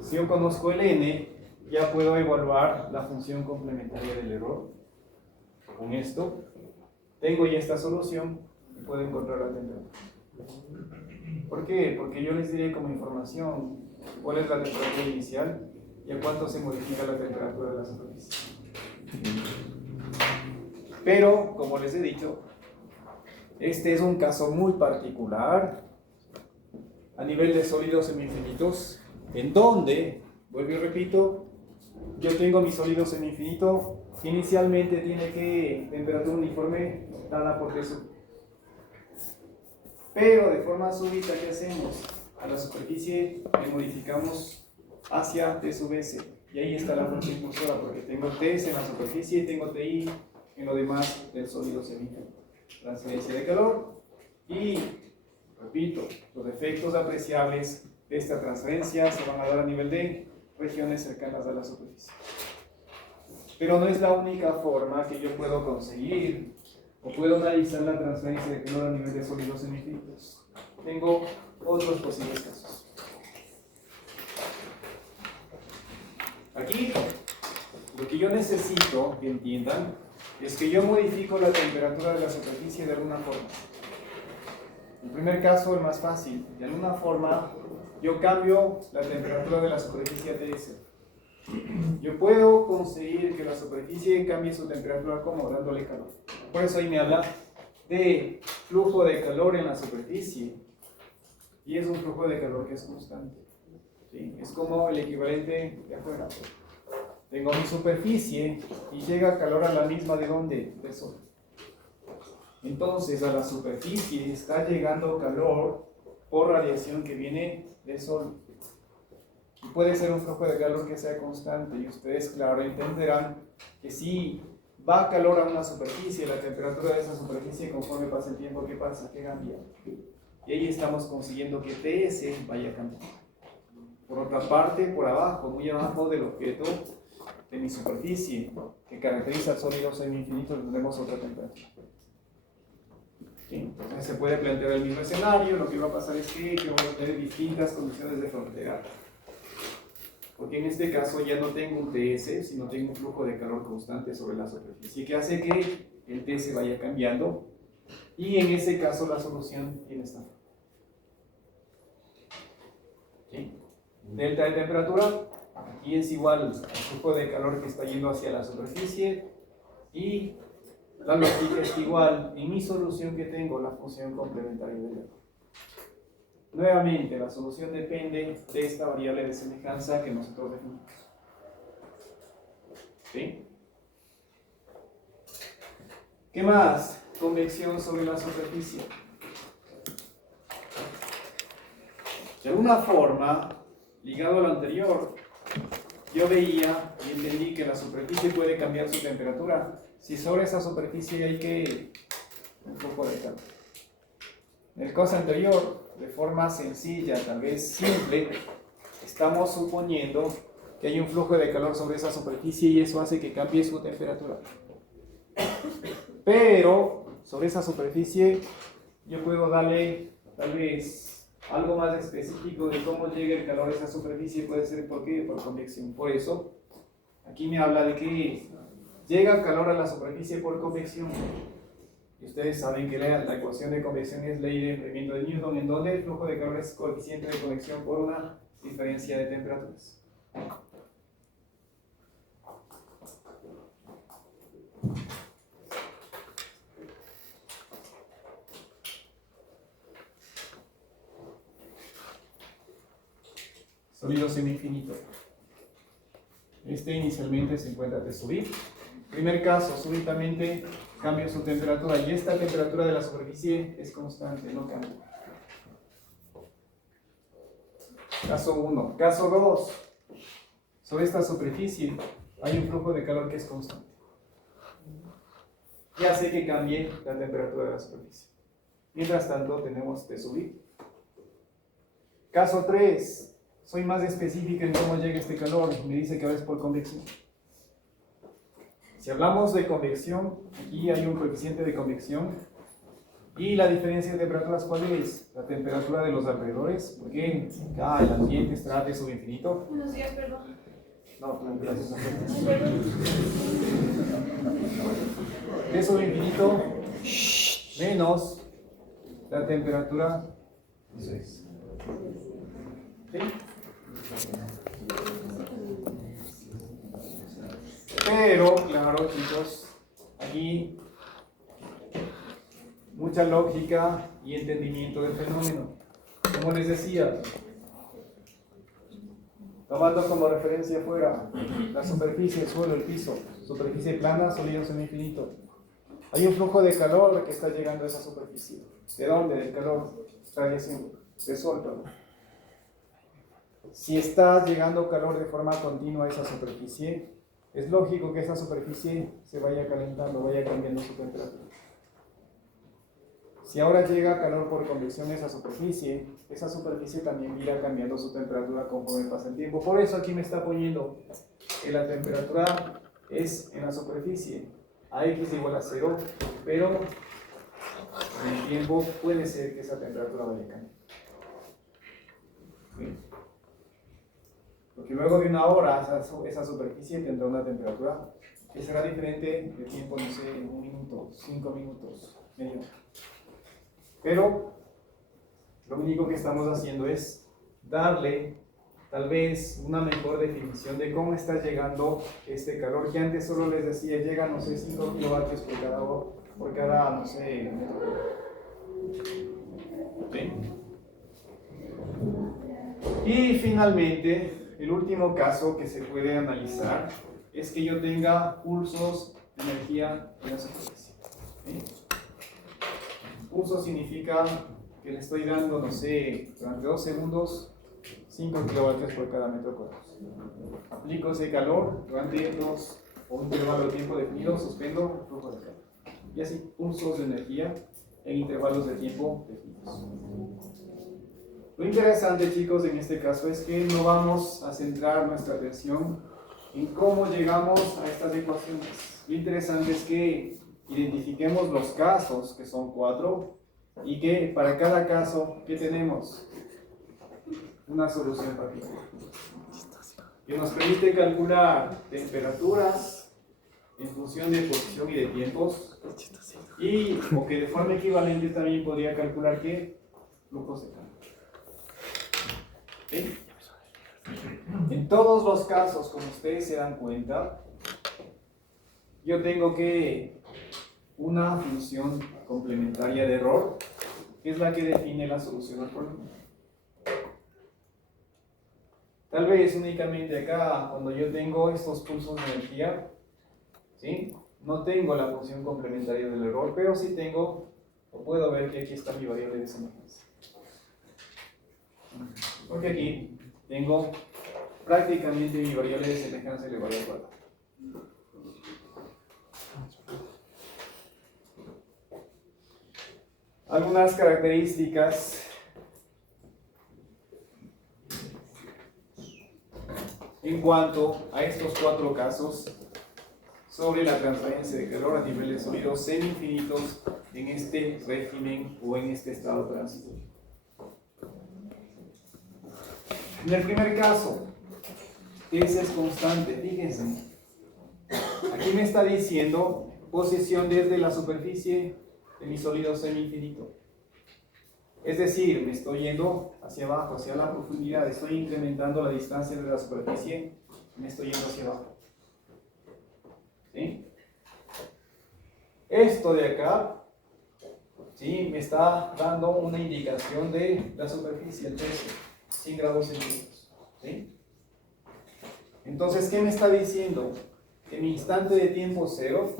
Si yo conozco el n, ya puedo evaluar la función complementaria del error. Con esto, tengo ya esta solución y puedo encontrar la temperatura. ¿Por qué? Porque yo les diré como información cuál es la temperatura inicial y a cuánto se modifica la temperatura de la superficie. Pero, como les he dicho, este es un caso muy particular a nivel de sólidos semi-infinitos, en donde, vuelvo y repito, yo tengo mi sólido semi-infinito que inicialmente tiene que temperatura uniforme dada por T sub. Pero de forma súbita, ¿qué hacemos? A la superficie le modificamos hacia T sub S. Y ahí está la fuerza impulsora, porque tengo T en la superficie y tengo TI en lo demás del sólido semi-infinito. Transferencia de calor y, repito, los efectos apreciables de esta transferencia se van a dar a nivel de regiones cercanas a la superficie. Pero no es la única forma que yo puedo conseguir o puedo analizar la transferencia de calor a nivel de sólidos semi-infinitos. Tengo otros posibles casos. Aquí, lo que yo necesito que entiendan es que yo modifico la temperatura de la superficie de alguna forma. El primer caso, el más fácil. De alguna forma, yo cambio la temperatura de la superficie a TS. Yo puedo conseguir que la superficie cambie su temperatura como dándole calor. Por eso ahí me habla de flujo de calor en la superficie. Y es un flujo de calor que es constante. ¿Sí? Es como el equivalente de afuera. Tengo mi superficie y llega calor a la misma de ¿dónde? Del sol. Entonces a la superficie está llegando calor por radiación que viene del sol. Y puede ser un flujo de calor que sea constante. Y ustedes, claro, entenderán que si va calor a una superficie, la temperatura de esa superficie conforme pasa el tiempo, ¿qué pasa? Que cambia. Y ahí estamos consiguiendo que TS vaya cambiando. Por otra parte, por abajo, muy abajo del objeto de mi superficie, que caracteriza al sólido semi-infinito, tendremos otra temperatura. ¿Sí? Entonces se puede plantear el mismo escenario. Lo que va a pasar es que vamos a tener distintas condiciones de frontera. Porque en este caso ya no tengo un TS, sino tengo un flujo de calor constante sobre la superficie, que hace que el TS vaya cambiando. Y en ese caso la solución tiene esta forma. ¿Sí? Delta de temperatura, aquí es igual al flujo de calor que está yendo hacia la superficie, y la lógica es igual en mi solución que tengo la función complementaria del error. Nuevamente, la solución depende de esta variable de semejanza que nosotros definimos. ¿Sí? ¿Qué más? Convección sobre la superficie. De alguna forma, ligado a lo anterior, yo veía y entendí que la superficie puede cambiar su temperatura si sobre esa superficie hay que un flujo de calor. En el caso anterior, de forma sencilla, tal vez simple, estamos suponiendo que hay un flujo de calor sobre esa superficie y eso hace que cambie su temperatura. Pero sobre esa superficie yo puedo darle tal vez algo más específico de cómo llega el calor a esa superficie. Puede ser ¿por qué? Por convección. Por eso aquí me habla de que llega calor a la superficie por convección. Y ustedes saben que la ecuación de convección es ley de enfriamiento de Newton, en donde el flujo de calor es coeficiente de convección por una diferencia de temperaturas. Sólido semi-infinito. Este inicialmente se encuentra de subir. Primer caso, súbitamente cambia su temperatura y esta temperatura de la superficie es constante, no cambia. Caso 1. Caso 2. Sobre esta superficie hay un flujo de calor que es constante. Y hace que cambie la temperatura de la superficie. Mientras tanto, tenemos de subir. Caso 3. Soy más específica en cómo llega este calor. Me dice que ahora es por convección. Si hablamos de convección, aquí hay un coeficiente de convección. Y la diferencia de temperaturas, ¿cuál es? La temperatura de los alrededores. Porque acá el ambiente está de subinfinito. Buenos días, perdón. No, gracias. De subinfinito menos la temperatura. ¿Sí? Pero, claro, chicos, aquí mucha lógica y entendimiento del fenómeno. Como les decía, tomando como referencia afuera la superficie, el suelo, el piso, superficie plana, sólido semi-infinito. Hay un flujo de calor que está llegando a esa superficie. ¿De dónde? Del calor, radiación, de sol, perdón. Si está llegando calor de forma continua a esa superficie, es lógico que esa superficie se vaya calentando, vaya cambiando su temperatura. Si ahora llega calor por convección a esa superficie también irá cambiando su temperatura conforme pasa el tiempo. Por eso aquí me está poniendo que la temperatura es en la superficie a x igual a 0, pero en el tiempo puede ser que esa temperatura vaya cambiando. ¿Sí? Porque luego de una hora esa superficie tendrá una temperatura que será diferente de tiempo, no sé, 1 minuto, 5 minutos, media hora. Pero lo único que estamos haciendo es darle tal vez una mejor definición de cómo está llegando este calor, que antes solo les decía, llega, no sé, 5 kilovatios por cada no sé, ¿sí? Y finalmente, el último caso que se puede analizar es que yo tenga pulsos de energía en la superficie. ¿Sí? Pulso significa que le estoy dando, no sé, durante 2 segundos, 5 kilovatios por cada metro cuadrado. Aplico ese calor durante un intervalo de tiempo definido, suspendo el flujo de calor. Y así, pulsos de energía en intervalos de tiempo definidos. Lo interesante, chicos, en este caso es que no vamos a centrar nuestra atención en cómo llegamos a estas ecuaciones. Lo interesante es que identifiquemos los casos, que son 4, y que para cada caso, ¿qué tenemos? Una solución particular, que nos permite calcular temperaturas en función de posición y de tiempos, y o que de forma equivalente también podría calcular ¿qué? Flujos de calor. ¿Sí? En todos los casos, como ustedes se dan cuenta, yo tengo que una función complementaria de error, que es la que define la solución al problema. Tal vez únicamente acá, cuando yo tengo estos pulsos de energía, ¿sí? No tengo la función complementaria del error, pero sí tengo, o puedo ver que aquí está mi variable de semejanza. Porque aquí tengo prácticamente mi variable de semejanza elevada al cuadrado. Algunas características en cuanto a estos 4 casos sobre la transferencia de calor a niveles sólidos semi-infinitos en este régimen o en este estado transitorio. En el primer caso, ese es constante, fíjense. Aquí me está diciendo posición desde la superficie de mi sólido semi-infinito. Es decir, me estoy yendo hacia abajo, hacia la profundidad, estoy incrementando la distancia de la superficie, me estoy yendo hacia abajo. ¿Sí? Esto de acá, ¿sí? Me está dando una indicación de la superficie, el peso, 100 grados centígrados. ¿Sí? Entonces, ¿qué me está diciendo? Que mi instante de tiempo 0,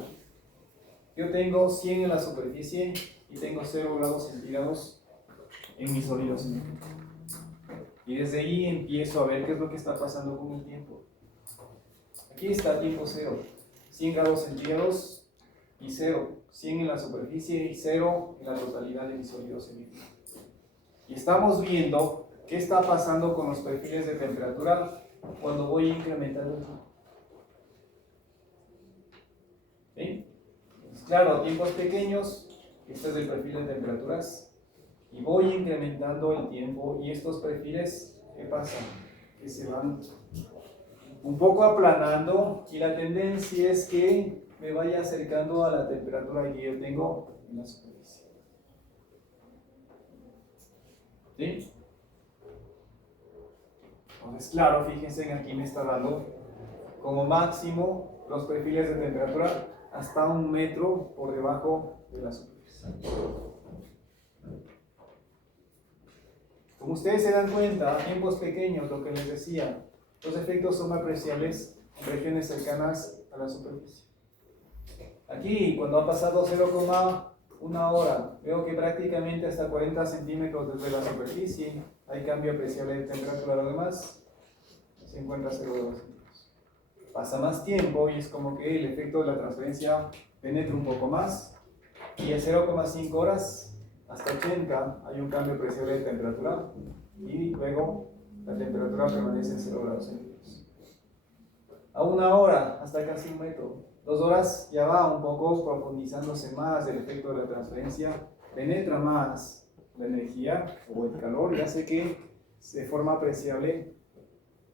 yo tengo 100 en la superficie y tengo 0 grados centígrados en mi sólido semi-infinito. Y desde ahí empiezo a ver qué es lo que está pasando con el tiempo. Aquí está tiempo 0, 100 grados centígrados y 0, 100 en la superficie y 0 en la totalidad de mi sólido semi-infinito. Y estamos viendo qué está pasando con los perfiles de temperatura cuando voy incrementando el tiempo. ¿Sí? Pues claro, tiempos pequeños, este es el perfil de temperaturas. Y voy incrementando el tiempo y estos perfiles, ¿qué pasa? Que se van un poco aplanando y la tendencia es que me vaya acercando a la temperatura que yo tengo en la superficie. ¿Sí? Entonces, claro, fíjense, aquí me está dando como máximo los perfiles de temperatura hasta 1 metro por debajo de la superficie. Como ustedes se dan cuenta, a tiempos pequeños, lo que les decía, los efectos son apreciables en regiones cercanas a la superficie. Aquí, cuando ha pasado 0,1 hora, veo que prácticamente hasta 40 centímetros desde la superficie hay cambio apreciable de temperatura. Lo demás se encuentra a 0 grados centígrados. Pasa más tiempo y es como que el efecto de la transferencia penetra un poco más, y a 0,5 horas hasta 80 hay un cambio apreciable de temperatura y luego la temperatura permanece en 0 grados centígrados. A 1 hora hasta casi 1 metro. 2 horas ya va un poco profundizándose más el efecto de la transferencia, penetra más la energía o el calor y hace que de forma apreciable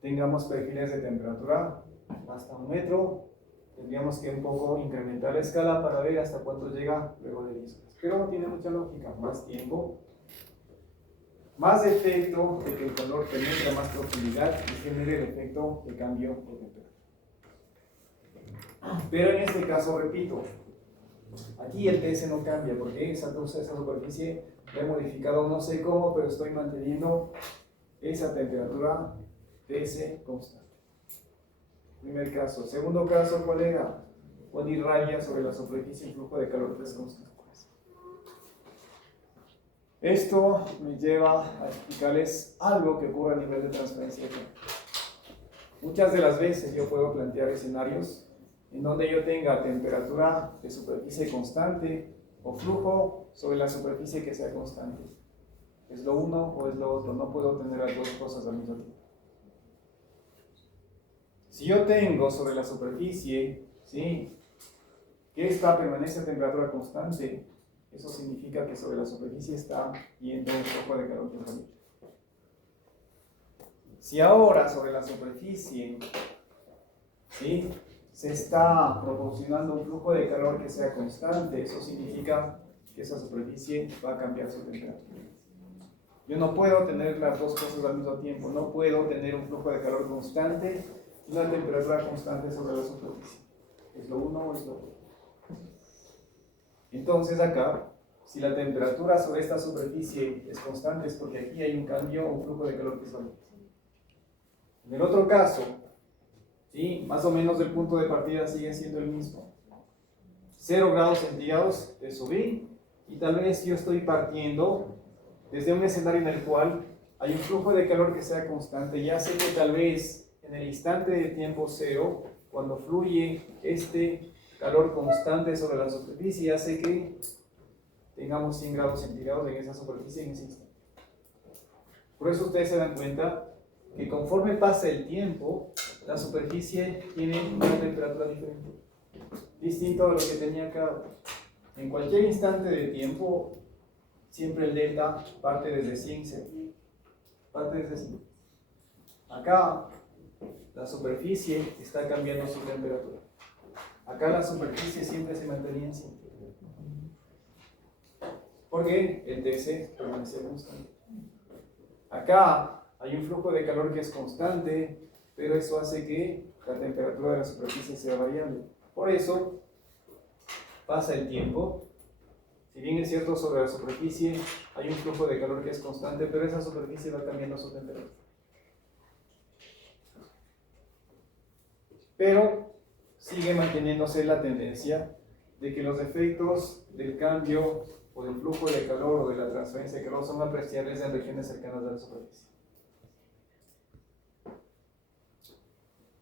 tengamos perfiles de temperatura hasta 1 metro. Tendríamos que un poco incrementar la escala para ver hasta cuánto llega luego de 10 horas. Pero no tiene mucha lógica, más tiempo, más efecto de que el calor penetre a más profundidad y genere el efecto de cambio de temperatura. Pero en este caso, repito, aquí el TS no cambia porque esa superficie la he modificado no sé cómo, pero estoy manteniendo esa temperatura TS constante. Primer caso. Segundo caso, ¿cuál era? Poner raya sobre la superficie y flujo de calor TS constante. Esto me lleva a explicarles algo que ocurre a nivel de transferencia de calor. Muchas de las veces yo puedo plantear escenarios en donde yo tenga temperatura de superficie constante o flujo sobre la superficie que sea constante. ¿Es lo uno o es lo otro? No puedo tener las dos cosas al mismo tiempo. Si yo tengo sobre la superficie, ¿sí?, que esta permanece a temperatura constante, eso significa que sobre la superficie está yendo un flujo de calor caliente. Si ahora sobre la superficie, ¿sí?, se está proporcionando un flujo de calor que sea constante, eso significa que esa superficie va a cambiar su temperatura. Yo no puedo tener las dos cosas al mismo tiempo, no puedo tener un flujo de calor constante y una temperatura constante sobre la superficie. ¿Es lo uno o es lo otro? Entonces acá, si la temperatura sobre esta superficie es constante, es porque aquí hay un cambio, un flujo de calor que es variable. En el otro caso, ¿sí?, más o menos el punto de partida sigue siendo el mismo. 0 grados centígrados de subir, y tal vez yo estoy partiendo desde un escenario en el cual hay un flujo de calor que sea constante. Ya sé que tal vez en el instante de tiempo 0, cuando fluye este calor constante sobre la superficie, ya sé que tengamos 100 grados centígrados en esa superficie en ese instante. Por eso ustedes se dan cuenta que conforme pasa el tiempo, la superficie tiene una temperatura diferente, distinto de lo que tenía acá. En cualquier instante de tiempo, siempre el delta parte desde 100, parte desde 100. Acá, la superficie está cambiando su temperatura. Acá la superficie siempre se mantenía en 100. Porque el TC permanece constante. Acá hay un flujo de calor que es constante, pero eso hace que la temperatura de la superficie sea variable. Por eso, pasa el tiempo. Si bien es cierto, sobre la superficie hay un flujo de calor que es constante, pero esa superficie va cambiando su temperatura. Pero sigue manteniéndose la tendencia de que los efectos del cambio o del flujo de calor o de la transferencia de calor son apreciables en regiones cercanas a la superficie.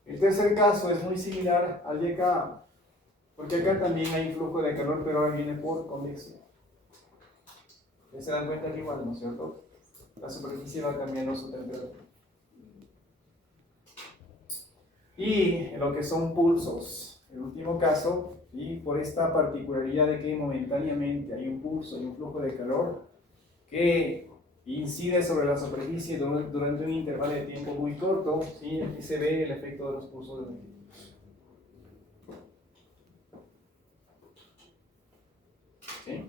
El tercer caso es muy similar al de acá, porque acá también hay flujo de calor, pero ahora viene por convección. ¿Ya se dan cuenta que igual, no es cierto? La superficie va cambiando su temperatura. Y en lo que son pulsos, el último caso, y por esta particularidad de que momentáneamente hay un pulso y un flujo de calor que incide sobre la superficie durante un intervalo de tiempo muy corto, ¿sí?, aquí se ve el efecto de los pulsos de longitud. ¿Sí?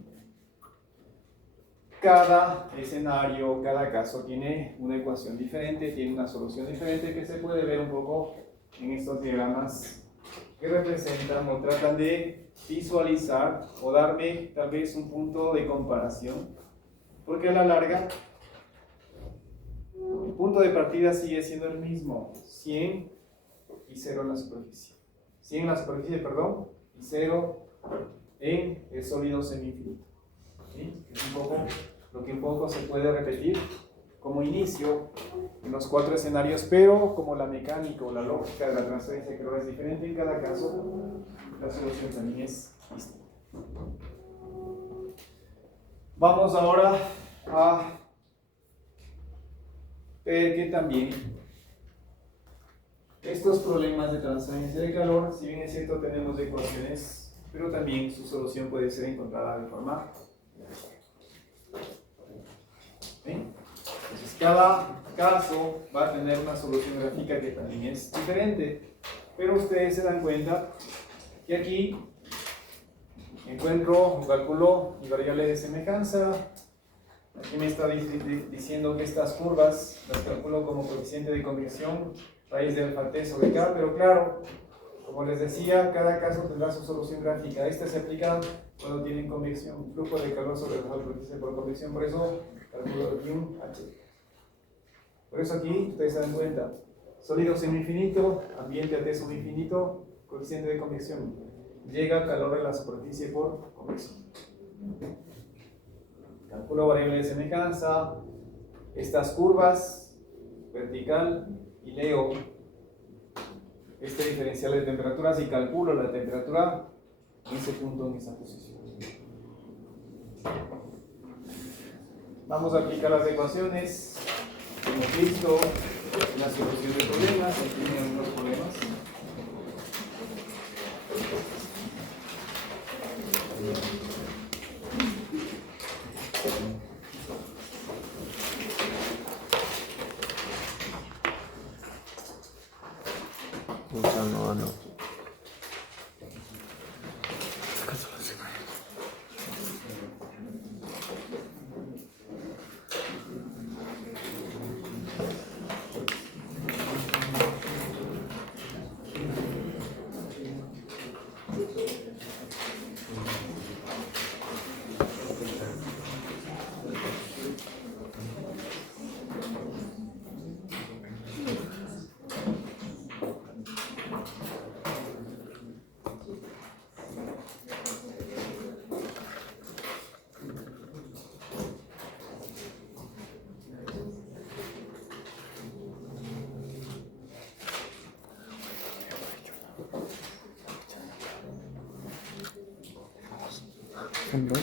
Cada escenario, cada caso tiene una ecuación diferente, tiene una solución diferente que se puede ver un poco en estos diagramas que representan o tratan de visualizar o darme tal vez un punto de comparación, porque a la larga el punto de partida sigue siendo el mismo, 100 y 0 en la superficie. 100 en la superficie, perdón, y 0 en el sólido semifinito. ¿Sí? Es un poco lo que un poco se puede repetir como inicio en los 4 escenarios, pero como la mecánica o la lógica de la transferencia de calor es diferente en cada caso, la solución también es distinta. Vamos ahora a ver que también estos problemas de transferencia de calor, si bien es cierto tenemos ecuaciones, pero también su solución puede ser encontrada de forma. ¿Sí? Entonces, Cada caso va a tener una solución gráfica que también es diferente, pero ustedes se dan cuenta que aquí encuentro un cálculo y variable de semejanza. Aquí me está diciendo que estas curvas las calculo como coeficiente de conversión, raíz de alfa t sobre k, pero claro, como les decía, cada caso tendrá su solución gráfica. Esta se aplica cuando tienen convección, flujo de calor sobre la superficie por convección, por eso calculo aquí un h. Por eso aquí ustedes se dan cuenta, sólido semi-infinito, ambiente a t sub infinito, coeficiente de convección, llega calor a la superficie por convección. Calculo variable de semejanza, estas curvas, vertical, y leo este diferencial de temperaturas y calculo la temperatura en ese punto, en esa posición. Vamos a aplicar las ecuaciones. Hemos visto la solución de problemas, aquí tienen algunos problemas. No.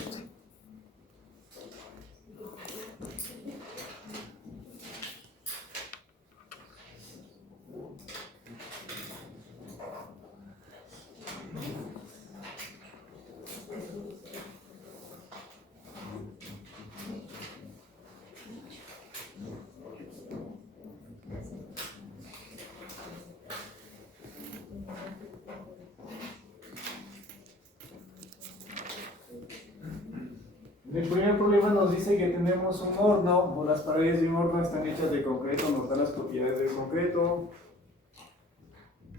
El primer problema nos dice que tenemos un horno, o las paredes de un horno están hechas de concreto, nos dan las propiedades del concreto.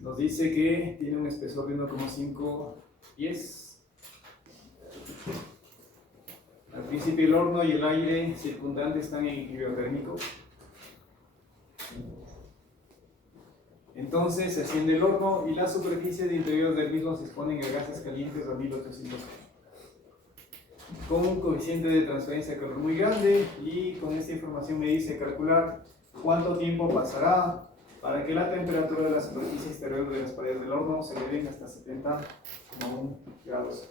Nos dice que tiene un espesor de 1,5 pies. Al principio el horno y el aire circundante están en equilibrio térmico. Entonces se enciende el horno y la superficie de interior del mismo se exponen a gases calientes a 1800 con un coeficiente de transferencia de calor muy grande, y con esta información me dice calcular cuánto tiempo pasará para que la temperatura de la superficie exterior de las paredes del horno se eleven hasta 70,1 grados.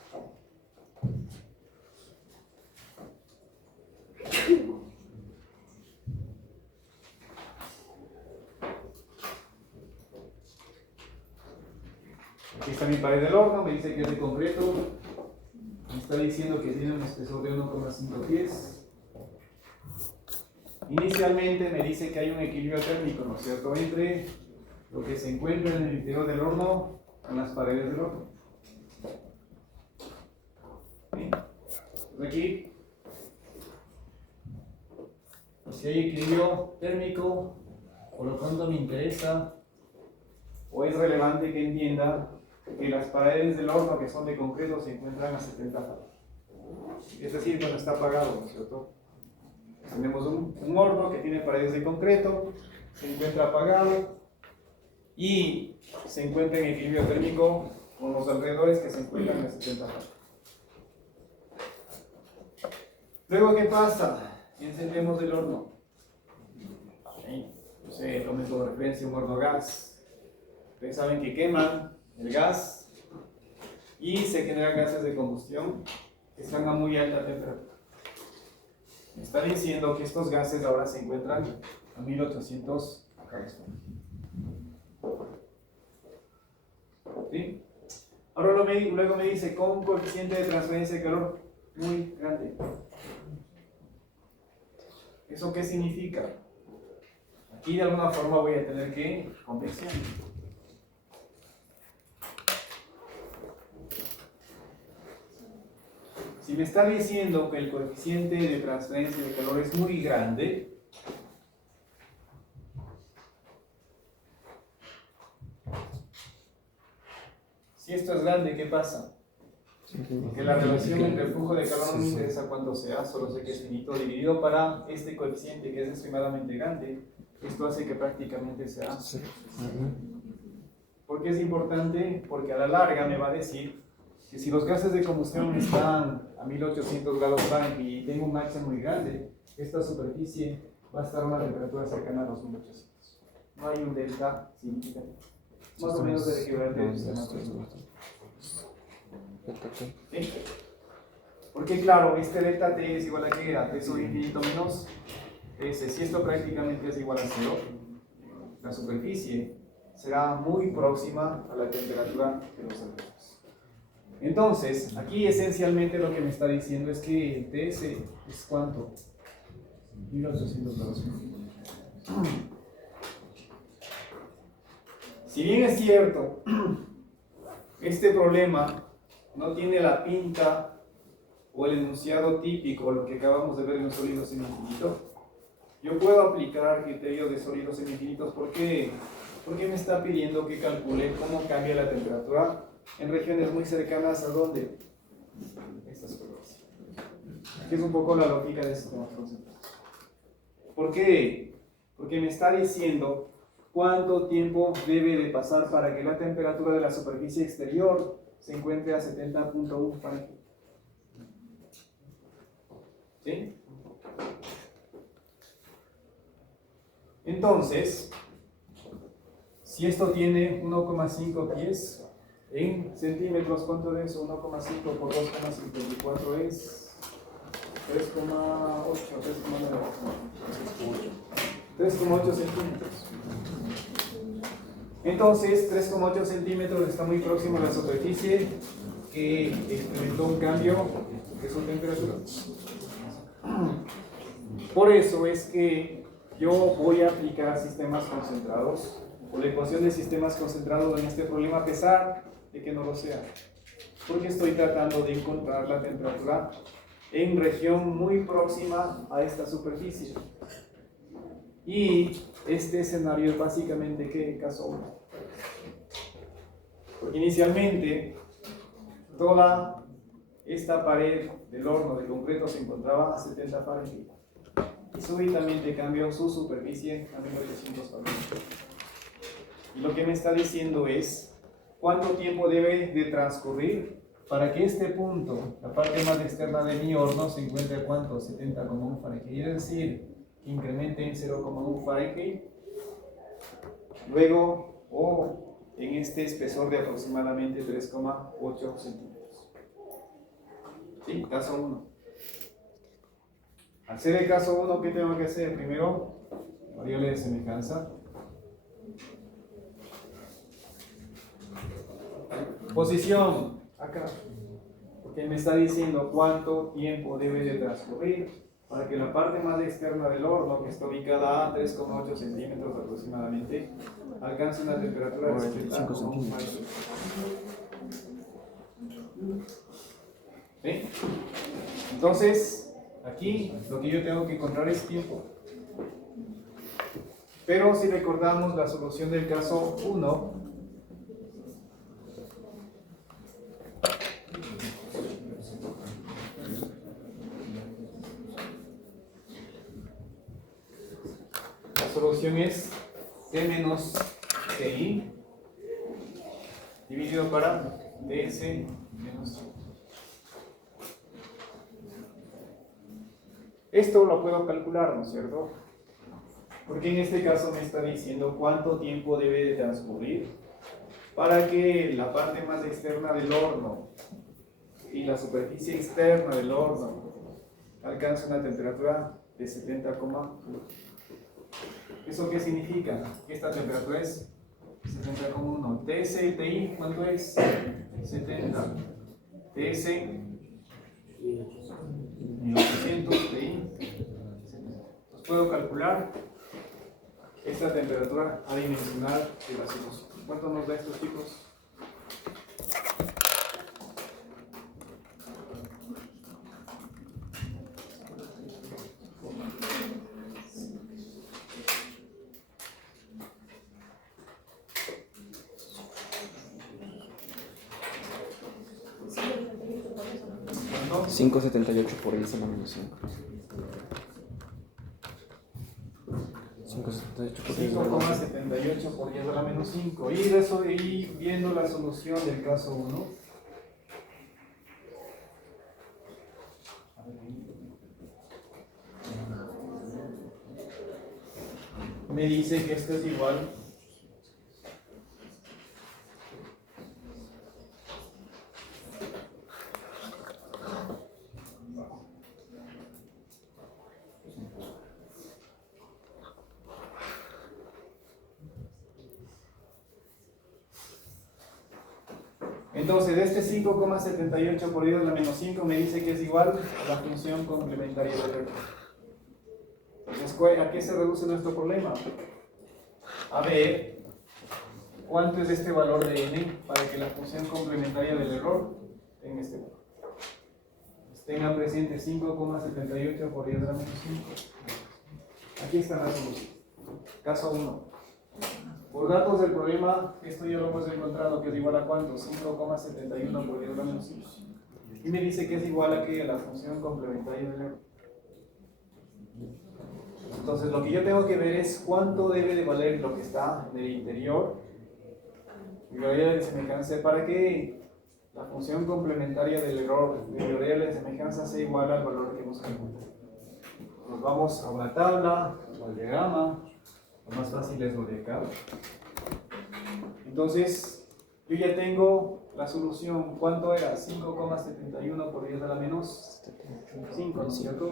Aquí está mi pared del horno, me dice que es de concreto. Me está diciendo que tiene un espesor de 1,5 pies. Inicialmente me dice que hay un equilibrio térmico, ¿no es cierto?, entre lo que se encuentra en el interior del horno con las paredes del horno. ¿Sí? Pues aquí, si hay equilibrio térmico, por lo pronto me interesa o es relevante que entienda que las paredes del horno, que son de concreto, se encuentran a 70 grados. Es decir, cuando está apagado, ¿no es cierto? Tenemos un horno que tiene paredes de concreto, se encuentra apagado y se encuentra en equilibrio térmico con los alrededores, que se encuentran a 70 grados. Luego, ¿qué pasa? Encendemos el horno. No sé, tomen como referencia un horno gas. Ustedes saben que queman el gas y se generan gases de combustión que están a muy alta temperatura. Me está diciendo que estos gases ahora se encuentran a 1800 grados. ¿Sí? Ahora luego me dice con un coeficiente de transferencia de calor muy grande. ¿Eso qué significa? y de alguna forma voy a tener que convección. Si me está diciendo que el coeficiente de transferencia de calor es muy grande, si esto es grande, ¿qué pasa? Que la relación entre el flujo de calor no me interesa cuánto sea, solo sé que es finito, dividido para este coeficiente que es extremadamente grande, esto hace que prácticamente sea. ¿Por qué es importante? Porque a la larga me va a decir que si los gases de combustión están a 1800 grados Fahrenheit y tengo un máximo muy grande, esta superficie va a estar a una temperatura cercana a 2800. No hay un delta significativo. Más o menos el equivalente del sistema. ¿Sí? Porque claro, este delta T es igual a ¿qué? A T sobre infinito menos S. Si esto prácticamente es igual a 0, la superficie será muy próxima a la temperatura de los elementos. Entonces, aquí esencialmente lo que me está diciendo es que el TS es ¿cuánto? 1800 grados. Si bien es cierto, este problema no tiene la pinta o el enunciado típico, lo que acabamos de ver en los sólidos semi-infinitos, yo puedo aplicar criterios de sólidos semi-infinitos. ¿Por qué? Porque me está pidiendo que calcule cómo cambia la temperatura en regiones muy cercanas a ¿dónde? Estas curvas. Aquí es un poco la lógica de sistemas concentrados. ¿Por qué? Porque me está diciendo cuánto tiempo debe de pasar para que la temperatura de la superficie exterior se encuentre a 70.1 Fahrenheit. ¿Sí? Entonces, si esto tiene 1,5 pies en centímetros, ¿cuánto es eso? 1,5 por 2,54 es 3,8, 3,8 centímetros. Entonces, 3,8 centímetros está muy próximo a la superficie que experimentó un cambio de su temperatura. Por eso es que yo voy a aplicar sistemas concentrados, o la ecuación de sistemas concentrados en este problema, a pesar de que no lo sea, porque estoy tratando de encontrar la temperatura en región muy próxima a esta superficie. Y este escenario es básicamente ¿qué? Caso 1. Porque inicialmente toda esta pared del horno de concreto se encontraba a 70 Fahrenheit. Y súbitamente cambió su superficie a 1800 Fahrenheit. Y lo que me está diciendo es cuánto tiempo debe de transcurrir para que este punto, la parte más externa de mi horno, se encuentre a ¿cuánto? 70,1 Fahrenheit. Es decir, que incremente en 0,1 Fahrenheit. Luego, en este espesor de aproximadamente 3,8 centímetros. ¿Sí? Caso 1. Al ser el caso 1, ¿qué tengo que hacer? Primero, variable de semejanza. Posición, acá. Porque me está diciendo cuánto tiempo debe de transcurrir para que la parte más externa del horno, que está ubicada a 3,8 centímetros aproximadamente, alcance una temperatura de 75 centímetros. ¿Sí? Entonces, aquí lo que yo tengo que encontrar es tiempo. Pero si recordamos la solución del caso 1, la solución es T menos TI dividido para DS menos T. Esto lo puedo calcular, ¿no es cierto? Porque en este caso me está diciendo cuánto tiempo debe de transcurrir para que la parte más externa del horno y la superficie externa del horno alcance una temperatura de 70,1. ¿Eso qué significa? Que esta temperatura es 70,1. TS y TI, ¿cuánto es? 70. TS 1800, TI 70. Entonces puedo calcular esta temperatura adimensional de la solución. ¿Cuánto nos da estos tipos? ¿Cuánto? 5.78 por 10 a la menos 5. 5.78 por 10 a la menos 5. 5,78 por 10 a la menos 5. Y viendo la solución del caso 1. Me dice que esto es igual . Entonces, este 5,78 por 10 a la menos 5 me dice que es igual a la función complementaria del error. Entonces, ¿a qué se reduce nuestro problema? A ver cuánto es este valor de n para que la función complementaria del error tenga este valor. Tengan presente 5,78 por 10 a la menos 5. Aquí está la solución. Caso 1. Por datos del problema, esto ya lo hemos encontrado, que es igual a ¿cuánto? 5,71 por 10 a la menos 5. Y me dice que es igual a que la función complementaria del error. Entonces, lo que yo tengo que ver es cuánto debe de valer lo que está en el interior, mi variable de semejanza, para que la función complementaria del error de mi variable de semejanza sea igual al valor que hemos calculado. Nos vamos a una tabla o al diagrama. Lo más fácil es lo de acá. Entonces, yo ya tengo la solución. ¿Cuánto era? 5,71 por 10 a la menos 5, ¿no es cierto?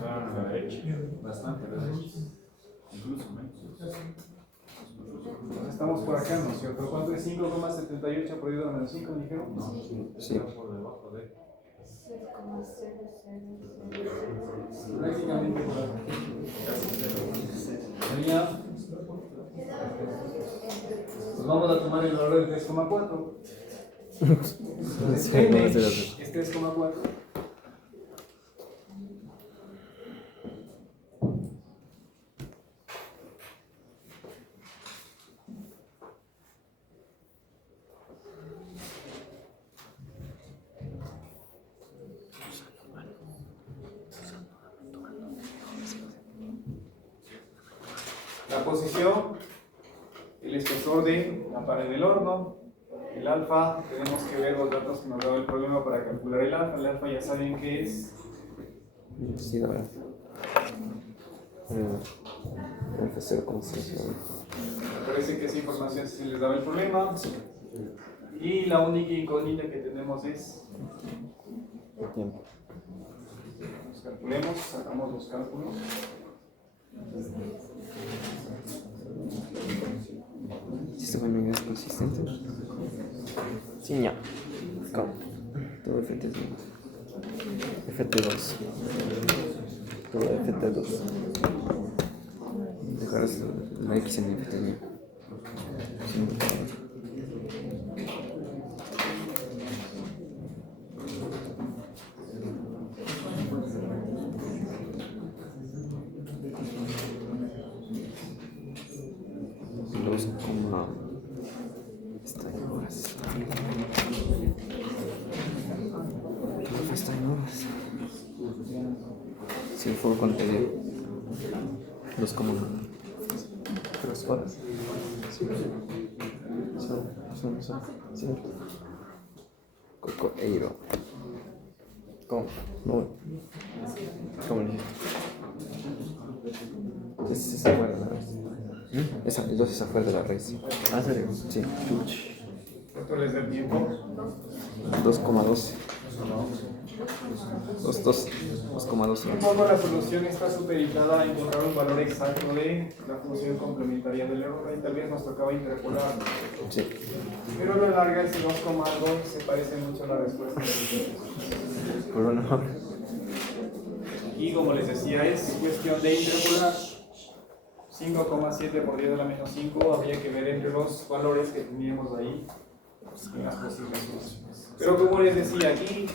Claro, la derecha. Bastante la derecha. Incluso menos. Entonces estamos por acá, ¿no es cierto? ¿Cuánto es 5,78 por 10 a la menos 5, dijeron? No, Sí. por debajo de. Prácticamente por acá. Sería. Pues vamos a tomar el valor del 3,4. Entonces, n es 3,4. La posición, el espesor de la pared del horno, el alfa, tenemos que ver los datos que nos da el problema para calcular el alfa. El alfa ya saben qué es. Sí, la verdad. F0 como se dice. Me parece que esa información sí les daba el problema. Y la única incógnita que tenemos es, El tiempo. nos calculemos, sacamos los cálculos. ¿Sistema de medidas consistente? Sí, ya. ¿Cómo? Todo FT2. FT2. Todo FT2. Dejar la X en FT2. Sí, por favor. Si el fuego contiene 2,3 horas. Son. Cocoeiro. ¿Cómo? No. ¿Cómo le dije? Entonces es afuera de la raíz. El 2 es afuera de la raíz. ¿Ah, serio? Sí. ¿Cuánto les da el tiempo? 2,12. 2,12. Un poco la solución está supeditada a encontrar un valor exacto de la función complementaria del error y tal vez nos tocaba interpolar. Sí. Pero a la larga ese 2,2 se parece mucho a la respuesta de los Por una hora. Y como les decía, es cuestión de interpolar. 5,7 por 10 a la menos 5, habría que ver entre los valores que teníamos ahí en las posibles soluciones. Pero como les decía aquí,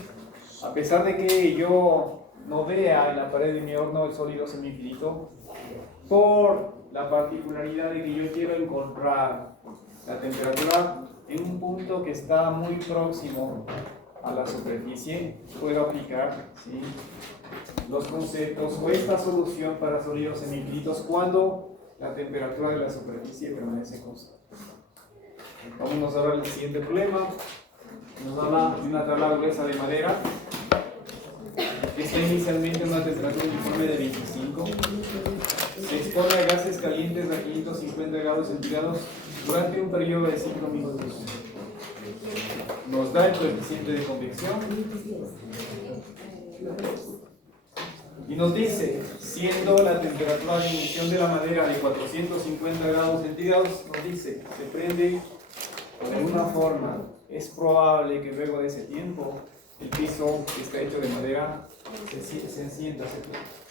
a pesar de que yo no vea en la pared de mi horno el sólido semi-infinito, por la particularidad de que yo quiero encontrar la temperatura en un punto que está muy próximo a la superficie, puedo aplicar, ¿sí?, los conceptos o esta solución para sólidos semi-infinitos cuando la temperatura de la superficie permanece constante. Vamos ahora al siguiente problema. Nos habla de una tabla gruesa de madera que está inicialmente a una temperatura uniforme de 25. Se expone a gases calientes a 550 grados centígrados durante un periodo de 5 minutos. Nos da el coeficiente de convección y nos dice, siendo la temperatura de ignición de la madera de 450 grados centígrados, nos dice, se prende de alguna forma, es probable que luego de ese tiempo el piso que está hecho de madera se encienda, se prende.